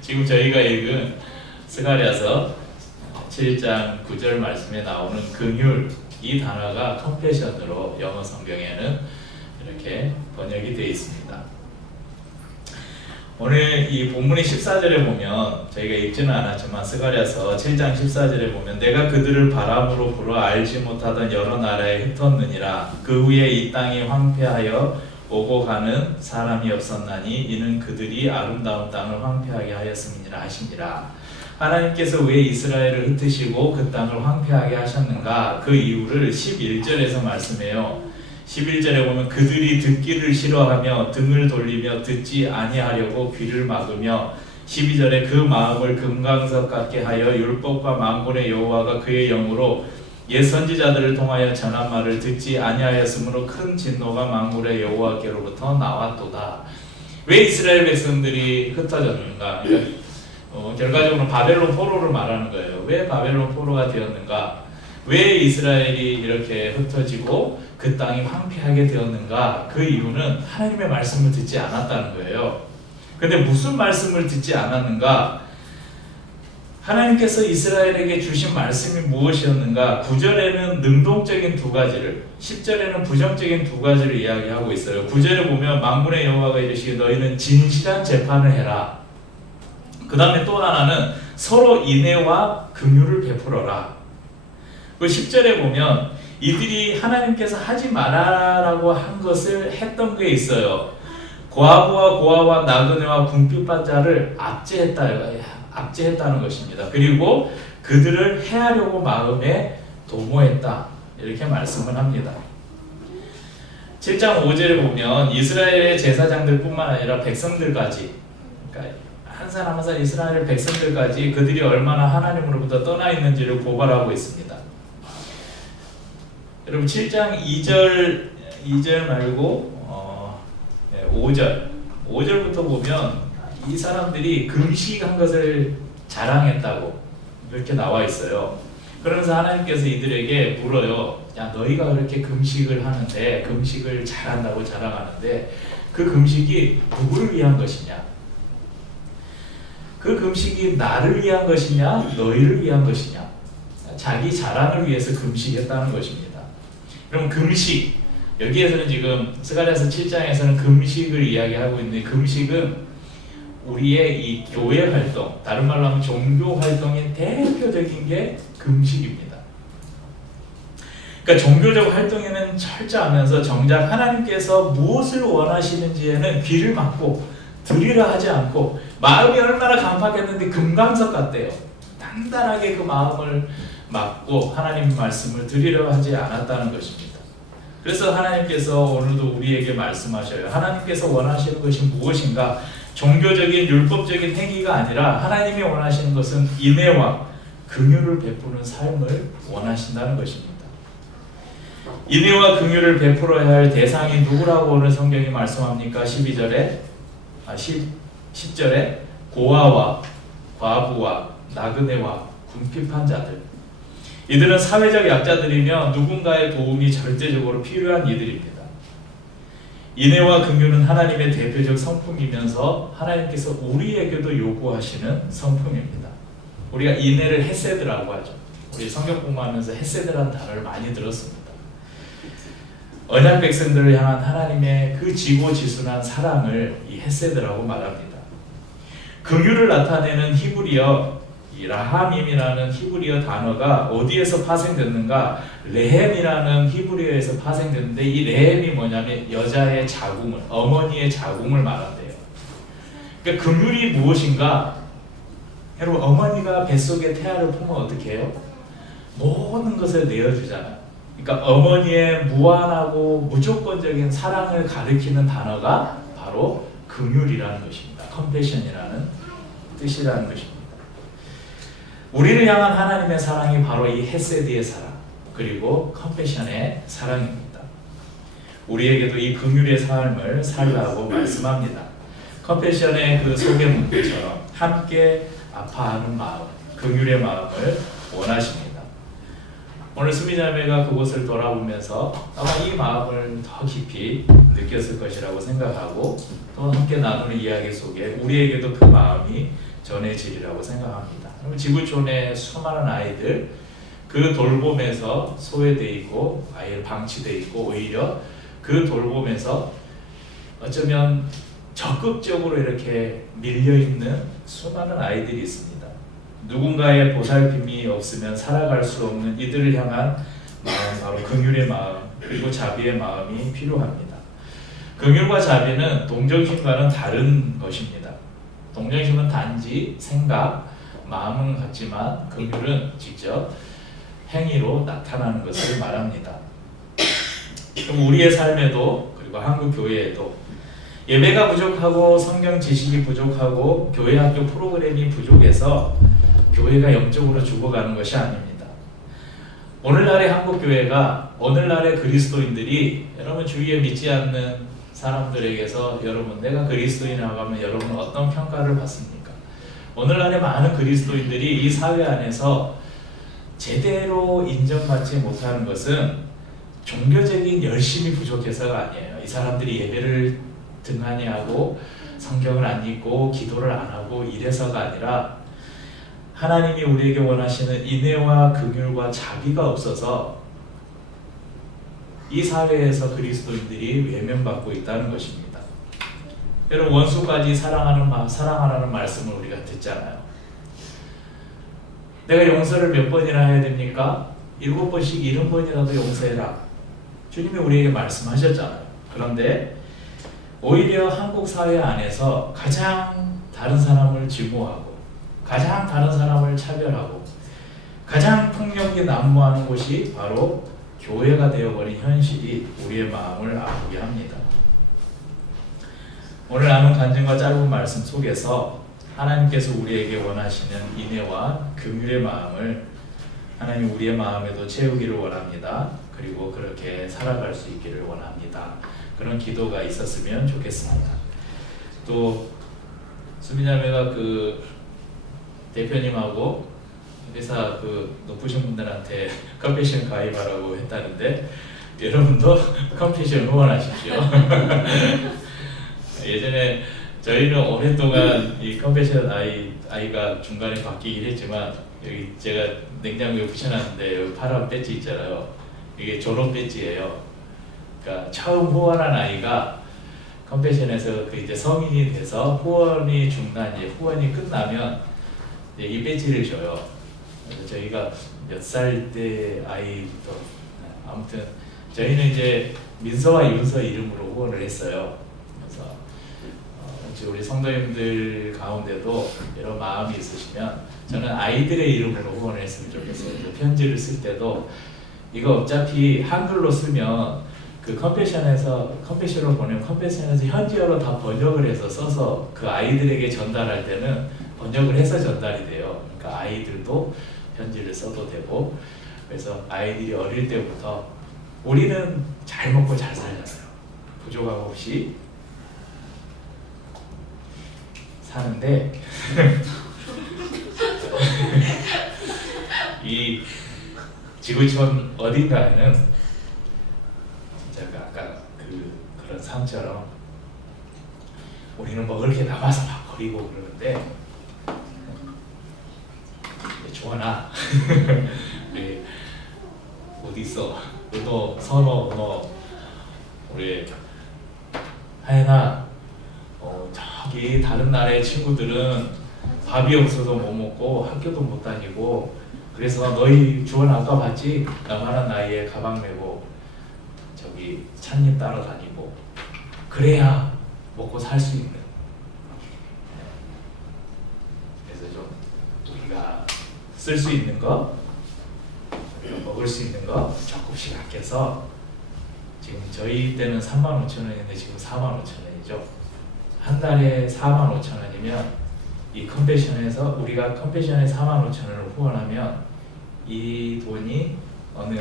지금 저희가 읽은 스가랴서 7장 9절 말씀에 나오는 긍휼 이 단어가 컴패션으로 영어 성경에는 이렇게 번역이 되어 있습니다. 오늘 이 본문의 14절에 보면 저희가 읽지는 않았지만 스가랴서 7장 14절에 보면 내가 그들을 바람으로 불어 알지 못하던 여러 나라에 흩었느니라 그 후에 이 땅이 황폐하여 오고 가는 사람이 없었나니 이는 그들이 아름다운 땅을 황폐하게 하였음이니라 하시니라. 하나님께서 왜 이스라엘을 흩으시고 그 땅을 황폐하게 하셨는가? 그 이유를 11절에서 말씀해요. 11절에 보면 그들이 듣기를 싫어하며 등을 돌리며 듣지 아니하려고 귀를 막으며 12절에 그 마음을 금강석 같게 하여 율법과 만군의 여호와가 그의 영으로 옛 선지자들을 통하여 전한 말을 듣지 아니하였으므로 큰 진노가 만군의 여호와께로부터 나왔도다. 왜 이스라엘 백성들이 흩어졌는가? 결과적으로 바벨론 포로를 말하는 거예요. 왜 바벨론 포로가 되었는가? 왜 이스라엘이 이렇게 흩어지고 그 땅이 황폐하게 되었는가? 그 이유는 하나님의 말씀을 듣지 않았다는 거예요. 근데 무슨 말씀을 듣지 않았는가? 하나님께서 이스라엘에게 주신 말씀이 무엇이었는가? 9절에는 능동적인 두 가지를, 10절에는 부정적인 두 가지를 이야기하고 있어요. 9절에 보면 만군의 여호와가 이르시기를 너희는 진실한 재판을 해라. 그 다음에 또 하나는 서로 인애와 긍휼을 베풀어라. 그 10절에 보면 이들이 하나님께서 하지 말아라고 한 것을 했던 게 있어요. 고아부와 고아와 나그네와 궁핍한 자를 압제했다는 것입니다. 그리고 그들을 해하려고 마음에 도모했다. 이렇게 말씀을 합니다. 7장 5절에 보면 이스라엘의 제사장들 뿐만 아니라 백성들까지, 그러니까 한 사람 한 사람 이스라엘 백성들까지 그들이 얼마나 하나님으로부터 떠나 있는지를 고발하고 있습니다. 여러분 7장 2절 말고 5절부터 보면 이 사람들이 금식한 것을 자랑했다고 이렇게 나와 있어요. 그러면서 하나님께서 이들에게 물어요. 야, 너희가 그렇게 금식을 하는데, 금식을 잘한다고 자랑하는데 그 금식이 누구를 위한 것이냐? 그 금식이 나를 위한 것이냐, 너희를 위한 것이냐? 자기 자랑을 위해서 금식했다는 것입니다. 그럼 금식, 여기에서는 지금 스가랴서 7장에서는 금식을 이야기하고 있는데, 금식은 우리의 이 교회 활동, 다른 말로 하면 종교 활동의 대표적인 게 금식입니다. 그러니까 종교적 활동에는 철저하면서 정작 하나님께서 무엇을 원하시는지에는 귀를 막고 들으려 하지 않고, 마음이 얼마나 강팍했는데 금강석 같대요. 단단하게 그 마음을 막고 하나님 말씀을 들으려 하지 않았다는 것입니다. 그래서 하나님께서 오늘도 우리에게 말씀하셔요. 하나님께서 원하시는 것이 무엇인가? 종교적인 율법적인 행위가 아니라 하나님이 원하시는 것은 인애와 긍휼을 베푸는 삶을 원하신다는 것입니다. 인애와 긍휼을 베풀어야 할 대상이 누구라고 오늘 성경이 말씀합니까? 10절에 고아와 과부와 나그네와 궁핍한 자들. 이들은 사회적 약자들이며 누군가의 도움이 절대적으로 필요한 이들입니다. 인애와 긍휼은 하나님의 대표적 성품이면서 하나님께서 우리에게도 요구하시는 성품입니다. 우리가 인애를 헤세드라고 하죠. 우리 성경 공부하면서 헤세드라는 단어를 많이 들었습니다. 언약 백성들을 향한 하나님의 그 지고지순한 사랑을 이 헤세드라고 말합니다. 긍휼을 나타내는 히브리어 이 라하밈이라는 히브리어 단어가 어디에서 파생됐는가? 레헴이라는 히브리어에서 파생됐는데, 이 레헴이 뭐냐면 여자의 자궁을, 어머니의 자궁을 말한대요. 그러니까 긍휼이 무엇인가? 여러분, 어머니가 뱃속에 태아를 품으면 어떻게 해요? 모든 것을 내어주잖아요. 그러니까 어머니의 무한하고 무조건적인 사랑을 가리키는 단어가 바로 긍휼이라는 것입니다. 컴패션이라는 뜻이라는 것입니다. 우리를 향한 하나님의 사랑이 바로 이 헤세드의 사랑, 그리고 컴패션의 사랑입니다. 우리에게도 이 긍휼의 삶을 살라고 말씀합니다. 컴패션의 그 소개 문구처럼 함께 아파하는 마음, 긍휼의 마음을 원하십니다. 오늘 수미자매가 그곳을 돌아보면서 아마 이 마음을 더 깊이 느꼈을 것이라고 생각하고, 또 함께 나누는 이야기 속에 우리에게도 그 마음이 전해지리라고 생각합니다. 지구촌의 수많은 아이들, 그 돌봄에서 소외되어 있고 아예 방치되어 있고, 오히려 그 돌봄에서 어쩌면 적극적으로 이렇게 밀려있는 수많은 아이들이 있습니다. 누군가의 보살핌이 없으면 살아갈 수 없는 이들을 향한 마음, 바로 긍휼의 마음, 그리고 자비의 마음이 필요합니다. 긍휼과 자비는 동정심과는 다른 것입니다. 동정심은 단지 생각, 마음은 같지만 긍휼은 직접 행위로 나타나는 것을 말합니다. 그럼 우리의 삶에도, 그리고 한국 교회에도 예배가 부족하고 성경 지식이 부족하고 교회 학교 프로그램이 부족해서 교회가 영적으로 죽어가는 것이 아닙니다. 오늘날의 한국 교회가, 오늘날의 그리스도인들이, 여러분 주위에 믿지 않는 사람들에게서 여러분 내가 그리스도인이라고 하면 여러분 어떤 평가를 받습니까? 오늘날의 많은 그리스도인들이 이 사회 안에서 제대로 인정받지 못하는 것은 종교적인 열심이 부족해서가 아니에요. 이 사람들이 예배를 등한히 하고 성경을 안 읽고 기도를 안 하고 이래서가 아니라, 하나님이 우리에게 원하시는 인애와 긍휼과 자비가 없어서 이 사회에서 그리스도인들이 외면받고 있다는 것입니다. 여러분, 원수까지 사랑하라는 말씀을 우리가 듣잖아요. 내가 용서를 몇 번이나 해야 됩니까? 7번씩 70번이라도 용서해라. 주님이 우리에게 말씀하셨잖아요. 그런데 오히려 한국 사회 안에서 가장 다른 사람을 증오하고, 가장 다른 사람을 차별하고, 가장 폭력이 난무하는 곳이 바로 교회가 되어버린 현실이 우리의 마음을 아프게 합니다. 오늘 나눈 간증과 짧은 말씀 속에서 하나님께서 우리에게 원하시는 인애와 긍휼의 마음을 하나님 우리의 마음에도 채우기를 원합니다. 그리고 그렇게 살아갈 수 있기를 원합니다. 그런 기도가 있었으면 좋겠습니다. 또 수미자매가 그 대표님하고 회사 그 높으신 분들한테 컴패션 가입하라고 했다는데 여러분도 컴패션 후원하십시오. 예전에 저희는 오랫동안 이 컴패션 아이가 중간에 바뀌긴 했지만 여기 제가 냉장고에 붙여놨는데 여기 파란 배지 있잖아요. 이게 졸업 배지예요. 그러니까 처음 후원한 아이가 컴패션에서 그 이제 성인이 돼서 후원이 후원이 끝나면 이제 이 배지를 줘요. 그래서 저희가 몇 살 때 아이부터 아무튼 저희는 이제 민서와 윤서 이름으로 후원을 했어요. 그래서 혹시 우리 성도님들 가운데도 여러 마음이 있으시면 저는 아이들의 이름으로 후원을 했으면 좋겠어요. 그래서 편지를 쓸 때도 이거 어차피 한글로 쓰면 그 컴패션으로 보내면 컴패션에서 현지어로 다 번역을 해서 써서 그 아이들에게 전달할 때는 번역을 해서 전달이 돼요. 그러니까 아이들도 편지를 써도 되고 그래서 아이들이 어릴 때부터 우리는 잘 먹고 잘 살잖아요. 부족함 없이 사는데 이 지구촌 어딘가에는 진짜 아까 그런 삶처럼 우리는 먹을 게 남아서 막 버리고 그러는데 조원아 우리 어디 있어? 너 선호 너 우리 하연아 저기 다른 나라의 친구들은 밥이 없어서 못 먹고 학교도 못 다니고 그래서 너희 주원 아까 봤지? 나만한 나이에 가방 메고 저기 찻잎 따러 다니고 그래야 먹고 살 수 있는 그래서 좀 우리가 쓸 수 있는 거 먹을 수 있는 거 조금씩 아껴서 지금 저희 때는 35,000원인데 지금 45,000원이죠. 한 달에 45,000원이면 이 컴패션에서 우리가 컴패션에 45,000원을 후원하면 이 돈이 어느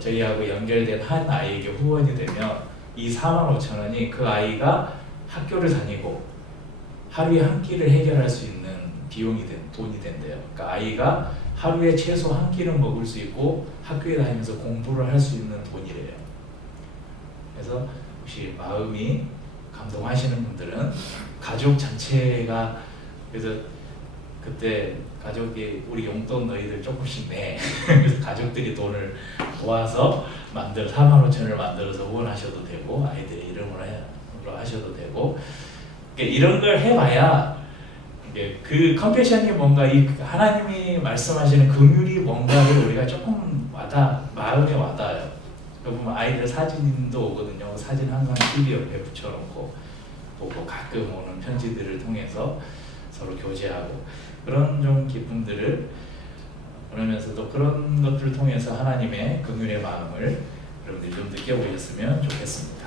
저희하고 연결된 한 아이에게 후원이 되면 이 45,000원이 그 아이가 학교를 다니고 하루에 한 끼를 해결할 수 있는 돈이 된대요. 그러니까 아이가 하루에 최소 한 끼는 먹을 수 있고 학교에 다니면서 공부를 할 수 있는 돈이래요. 그래서 혹시 마음이 감동하시는 분들은 가족 전체가 그래서 그때 가족이 우리 용돈 너희들 조금씩 내 그래서 가족들이 돈을 모아서 45,000원을 만들어서 후원하셔도 되고 아이들의 이름으로 하셔도 되고 그러니까 이런 걸 해봐야 그 컴패션이 뭔가 이 하나님이 말씀하시는 긍휼이 뭔가를 우리가 조금 마음에 와닿아요. 보면 아이들 사진도 오거든요. 사진 항상 TV 옆에 붙여놓고 보고 가끔 오는 편지들을 통해서 서로 교제하고 그런 좀 기쁨들을 그러면서도 그런 것들을 통해서 하나님의 긍휼의 마음을 여러분들이 좀 느껴보셨으면 좋겠습니다.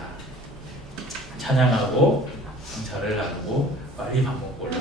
찬양하고 감사를 나누고 빨리 밥 먹고 올라.